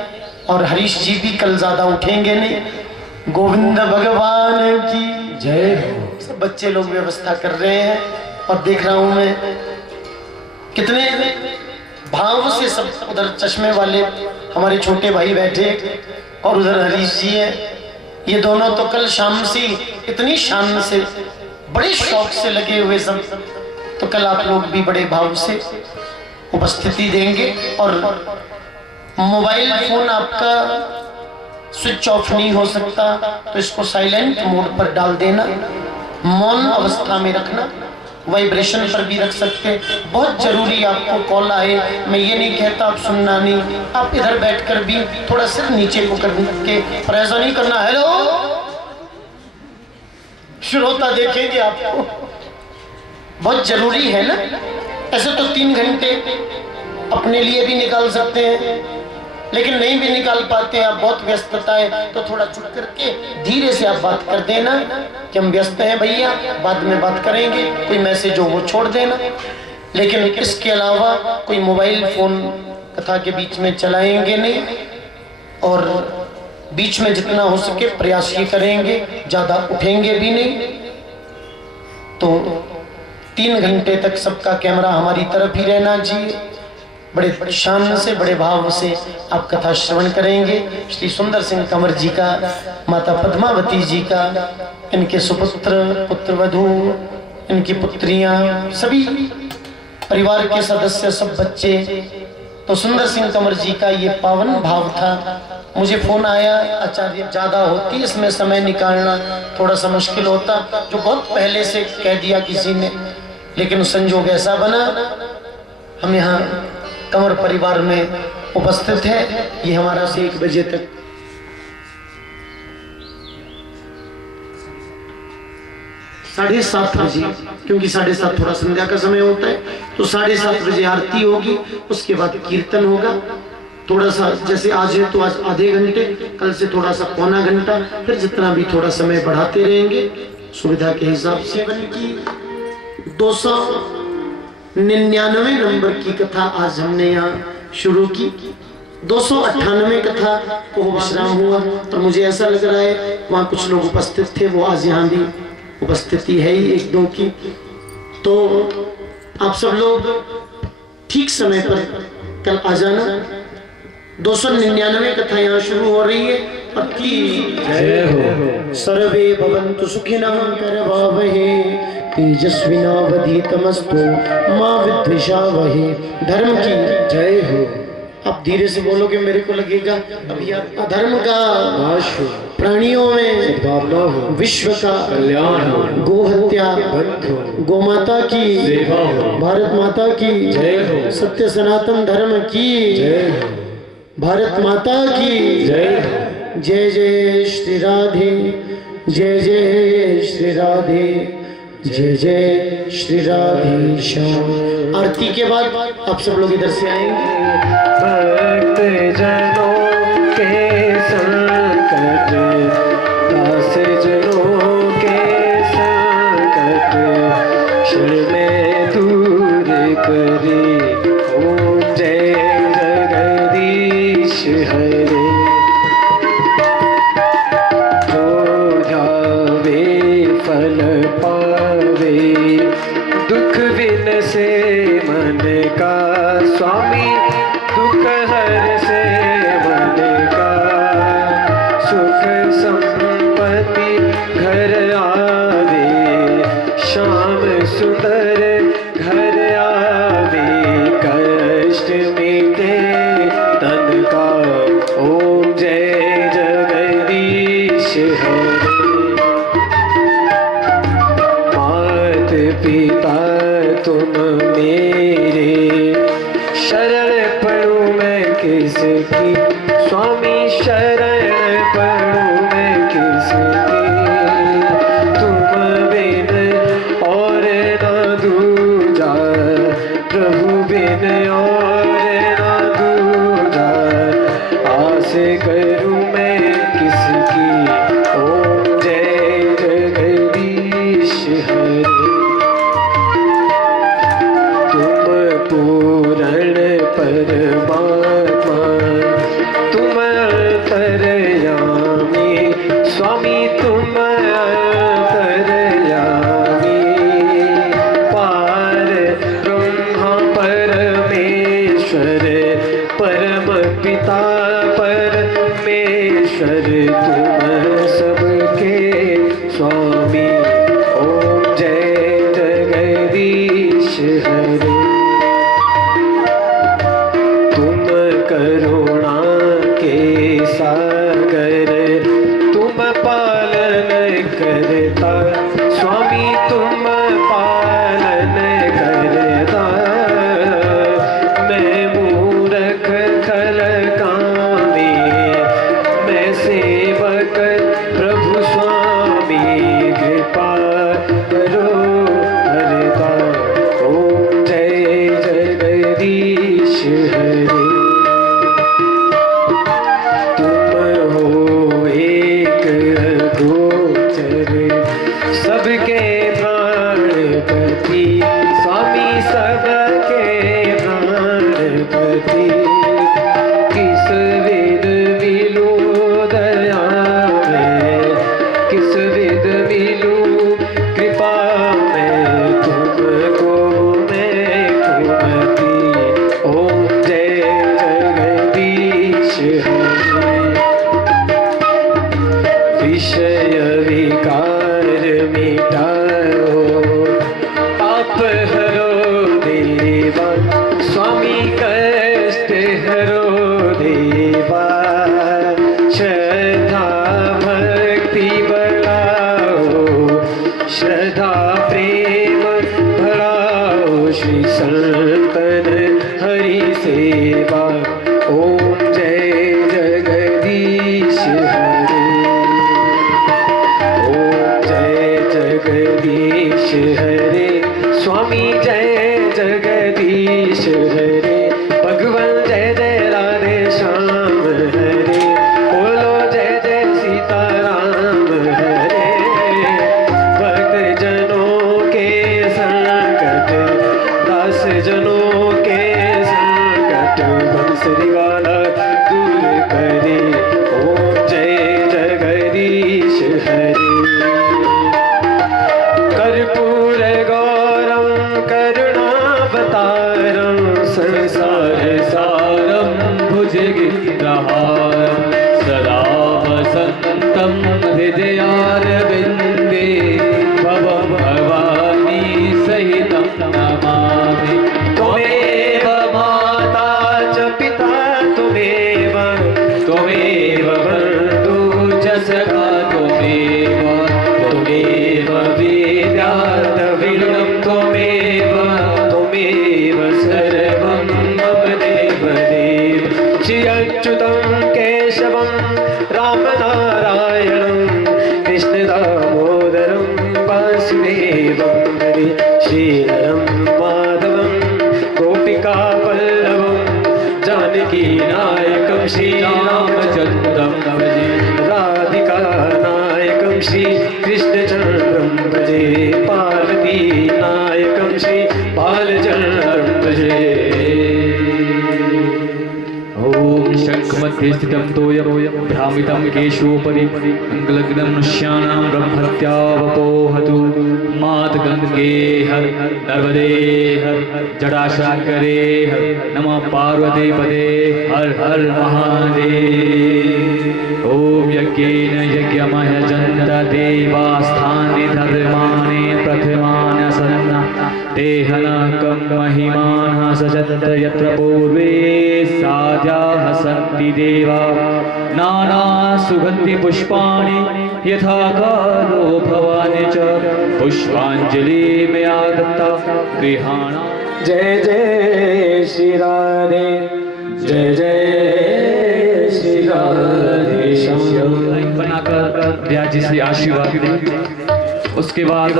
और हरीश जी भी कल ज्यादा उठेंगे नहीं। गोविंद भगवान की जय हो। सब बच्चे लोग व्यवस्था कर रहे हैं और देख रहा हूं मैं कितने भाव से सब। उधर चश्मे वाले हमारे छोटे भाई बैठे और उधर हरीश जी है। ये दोनों तो कल शाम से इतनी शान से बड़े शौक से लगे हुए सब, तो कल आप लोग भी बड़े भाव से उपस्थिति देंगे। और मोबाइल फोन आपका स्विच ऑफ नहीं हो सकता तो इसको साइलेंट मोड पर डाल देना, मौन अवस्था में रखना, वाइब्रेशन पर भी रख सकते। बहुत जरूरी आपको कॉल आए, मैं ये नहीं कहता आप सुनना नहीं, आप इधर बैठकर भी थोड़ा सिर नीचे को करके, पर ऐसा नहीं करना हेलो श्रोता देखेंगे आपको। बहुत जरूरी है ना। ऐसे तो 3 घंटे अपने लिए भी निकाल सकते हैं, लेकिन नहीं भी निकाल पाते हैं, आप बहुत व्यस्तता है तो थोड़ा चुप करके धीरे से आप बात कर देना कि हम व्यस्त हैं भैया, बाद में बात करेंगे। कोई मैसेज हो वो छोड़ देना, लेकिन इसके अलावा कोई मोबाइल फोन कथा के बीच में चलाएंगे नहीं। और बीच में जितना हो सके प्रयास ये करेंगे, ज्यादा उठेंगे भी नहीं। तो 3 घंटे तक सबका कैमरा हमारी तरफ ही रहना चाहिए। बड़े शान से, बड़े भाव से आप कथा श्रवण करेंगे। श्री सुंदर सिंह कंवर जी का, माता पद्मावती जी का, इनके सुपुत्र, पुत्रवधू, इनकी पुत्रियां, सभी परिवार के सदस्य, सब बच्चे। तो सुंदर सिंह कंवर जी का ये पावन भाव था। मुझे फोन आया, आचार्य ज्यादा होती इसमें समय निकालना थोड़ा सा मुश्किल होता, जो बहुत पहले से कह दिया किसी ने, लेकिन संजोग ऐसा बना हम यहाँ कंवर परिवार में उपस्थित है। ये हमारा से 1 बजे तक साढ़े 7 बजे, क्योंकि 7:30 थोड़ा संध्या का समय होता है, तो 7:30 बजे आरती होगी, उसके बाद कीर्तन होगा। थोड़ा सा जैसे आज है तो आज आधे घंटे, कल से थोड़ा सा पौना घंटा, फिर जितना भी थोड़ा समय बढ़ाते रहेंगे सुविधा के हिसाब से। की 299 नंबर की कथा आज हमने यहाँ शुरू की। 298 कथा को विश्राम हुआ, और मुझे ऐसा लग रहा है वहाँ कुछ लोग उपस्थित थे, वो आज यहाँ भी उपस्थिति है ही 1-2 की। तो आप सब लोग ठीक समय पर कल आ जाना। 299 कथा यहाँ शुरू हो रही है। और की जय हो। सर्वे भवन्तु सुखिनः करवावहे तेजस्विनावधीतमस्तु मा विद्विषावहे। धर्म की जय हो। अब धीरे से बोलोगे मेरे को लगेगा अभी आप अधर्म का नाश हो, प्राणियों में सद्भावना हो, विश्व का कल्याण हो, गोहत्या बंद हो, गोमाता की सेवा हो, भारत माता की जय हो, सत्य सनातन धर्म की जय हो, भारत माता की जय हो। जय जय श्री राधे, जय जय श्री राधे, जय जय श्री राधे श्याम। आरती के बाद आप सब लोग इधर से आएंगे। भक्त जनों के संकट, दास जनों के संकट, क्षण में दूर करे। ओम जय जगदीश हरे। जो जावे फल पावे, दुख बिन से मन का स्वामी, दुख हर से मन का, सुख संपत्ति घर आवे, श्याम सुंदर घर आवे, कष्ट मिटे तन का। ओम जय जगदीश हरे। मात पिता तुम मेरे, शरण पड़ूं मैं किसकी, स्वामी शरण पड़ूं मैं किसकी। तुम बिन और न दूजा, प्रभु बिन और न दूजा, आस करूं मैं किसकी। ओम तुम सबके स्वामी। ओम जय जगदीश हरे। तुम करुणा के सागर, तुम पालन करता स्वामी, तुम पालन करता। मैं मूर्ख खल कामी, मैं सेवक प्रभु स्वामी, कृपा करो हरता। ओम जय जगदीश हरे। तुम हो एक अगोचर, सबके प्राणपति स्वामी, सबके प्राणपति। किस विध मिलूं दया में, किस विध मिलूं कृपा में, तुमको मैं कुमति। ओम जय जगदीश हरे। विषय विकार मिटाओ, आप हरो देवा स्वामी, कष्ट हरो देवा। श्रद्धा भक्ति बढ़ाओ, श्रद्धा प्रेम बढ़ाओ, श्री संतन हरि सेवा। ओम जय जगदीश हरे। ओम जय जगदीश हरे। स्वामी जय जगदीश हरे। भगवान जय जय राधे श्याम हरे। बोलो जय जय सीताराम हरे। भक्त जनों के संकट, दास जनों के संकट, बंसरी वाला दूर करे। ओम जय जगदीश हरे। कर्पूर गौरम करुणावतारम, संसार सारम भुजगेन्द्रहारम, सदा वसन्तं हृदयारविन्दे, भवं भवानी सहितं नमामि। त्वमेव माता च पिता त्वमेव, त्वमेव बन्धु च सखा त्वमेव, त्वमेव वेदान्तविदं त्वमेव, त्वमेव सर्वं मम देवदेव। श्री अच्युतं केशवं रामनारायणं, कृष्णदामोदरं वासुदेवं हरे। श्रीधरं माधवं गोपिकावल्लभं, जानकीनायकं श्रीरामचन्द्रं भजे। राधिका नायकं श्री कृष्णचन्द्रं भजे। पार्वती नायकं श्री बालचन्द्रं भजे। ओम शंखमध्ये स्थितं तोयं भ्रामितं केशोपरि, अङ्गलग्नं नृष्याणां ब्रह्मत्यावपोहतु। मातगङ्गे हर नर्मदे हर जटाशंकरे हर, नमः पार्वती पदे हर हर महादेव। ओम यज्ञेन यज्ञमयजन्त देवास्थानि धर्माणि प्रथमान् सन्ना, तेहनकं महिमानः सजन्त यत्र पूर्वे साध्याः सन्ति देवा। नाना सुगन्धि पुष्पाणि यथा कालो भवानि च, पुष्पाञ्जलि मया दत्ता गृहाणा। जय जय श्री राधे, जय जय श्री राधे श्याम। बनाकर ब्याज जी से आशीर्वाद दें। उसके बाद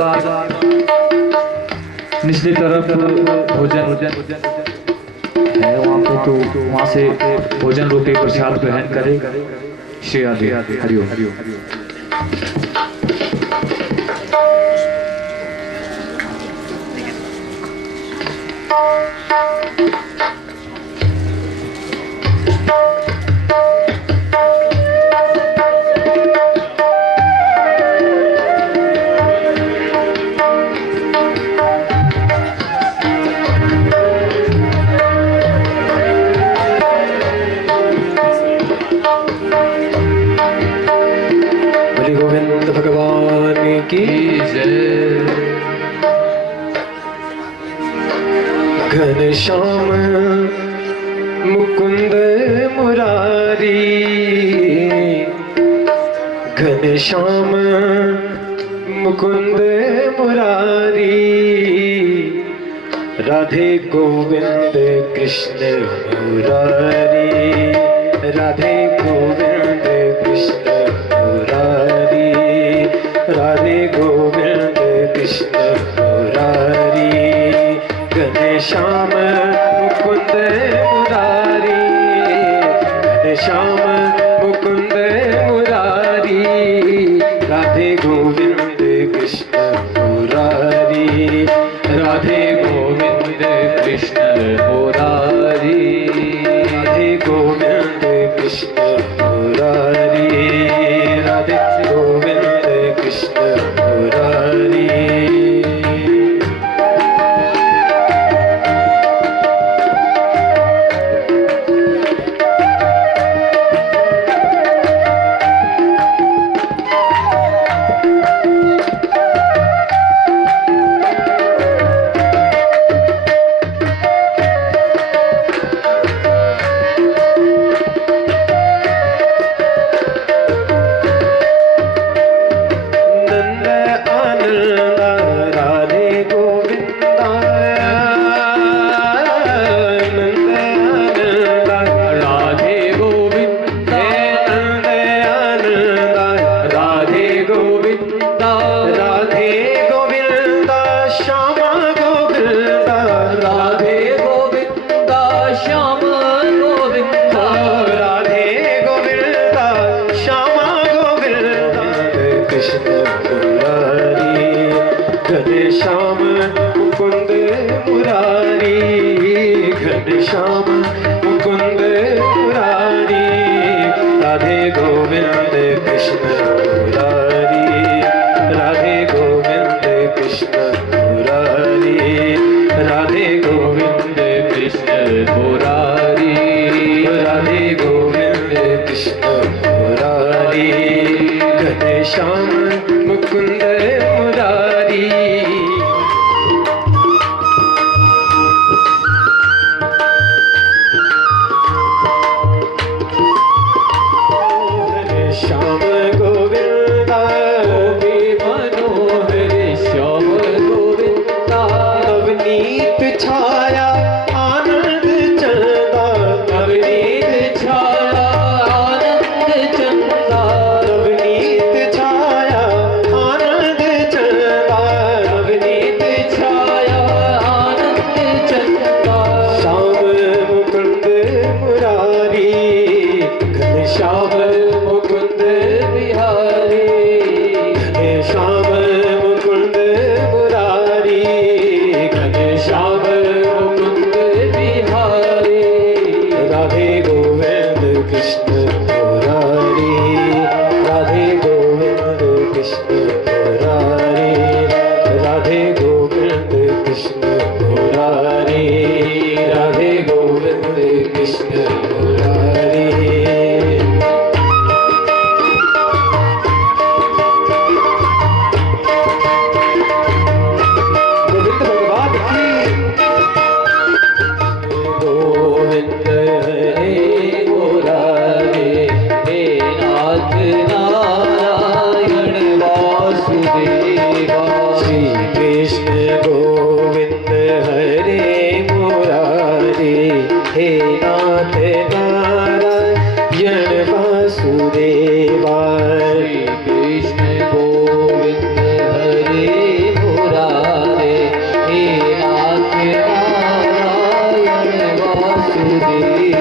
निचली तरफ भोजन है वहाँ पे, तो वहाँ से भोजन रूपी प्रसाद ग्रहण करें। श्री राधे हरिओम। की जय। घनश्याम मुकुंद मुरारी, घनश्याम मुकुंद मुरारी, राधे गोविंद कृष्ण मुरारी, राधे गोविंद कृष्ण मुरारी, राधे गोविंद कृष्ण मुरारी, घनश्याम मुकुंद मुरारी, घनश्याम मुकुंद मुरारी, राधे गोविंद कृष्ण मुरारी, राधे गोविंद कृष्ण मुरारी, राधे गोविंद कृष्ण मुरारी, राधे गोविंद कृष्ण मुरारी। घनश्याम मुकुंद मुरारी, घनश्याम मुकुंद मुरारी, राधे गोविंद कृष्ण मुरारी, राधे गोविंद कृष्ण मुरारी, राधे गोविंद कृष्ण मुरारी, राधे गोविंद कृष्ण मुरारी, घनश्याम मुकुंद मुरारी। श्याम गोविंदा गोपी मनोहर श्याम गोविंदा, नवनीत छाया आनंद चंदा, नवनीत छाया आनंद चंदा, नवनीत छाया आनंद चंदा, नवनीत छाया आनंद चंदा, श्याम मुकुंद मुरारी, घनश्याम मुकुंद बिहारी, घनश्याम मुकुंद मुरारी, घनश्याम मुकुंद बिहारी, राधे गोविंद कृष्ण मुरारी, राधे गोविंद कृष्ण मुरारी, राधे गोविंद कृष्ण मुरारी, राधे गोविंद कृष्ण मुरारी। गोविंद भगवान की गोविंद हरे मुरारी, हे नाथ नारायण वासुदेवा, श्री कृष्ण गोविंद हरे मुरारी, हे नाथ नारायण वासुदेवा, श्री कृष्ण गोविंद हरे मुरारी, हे नाथ नारायण वासुदेवा।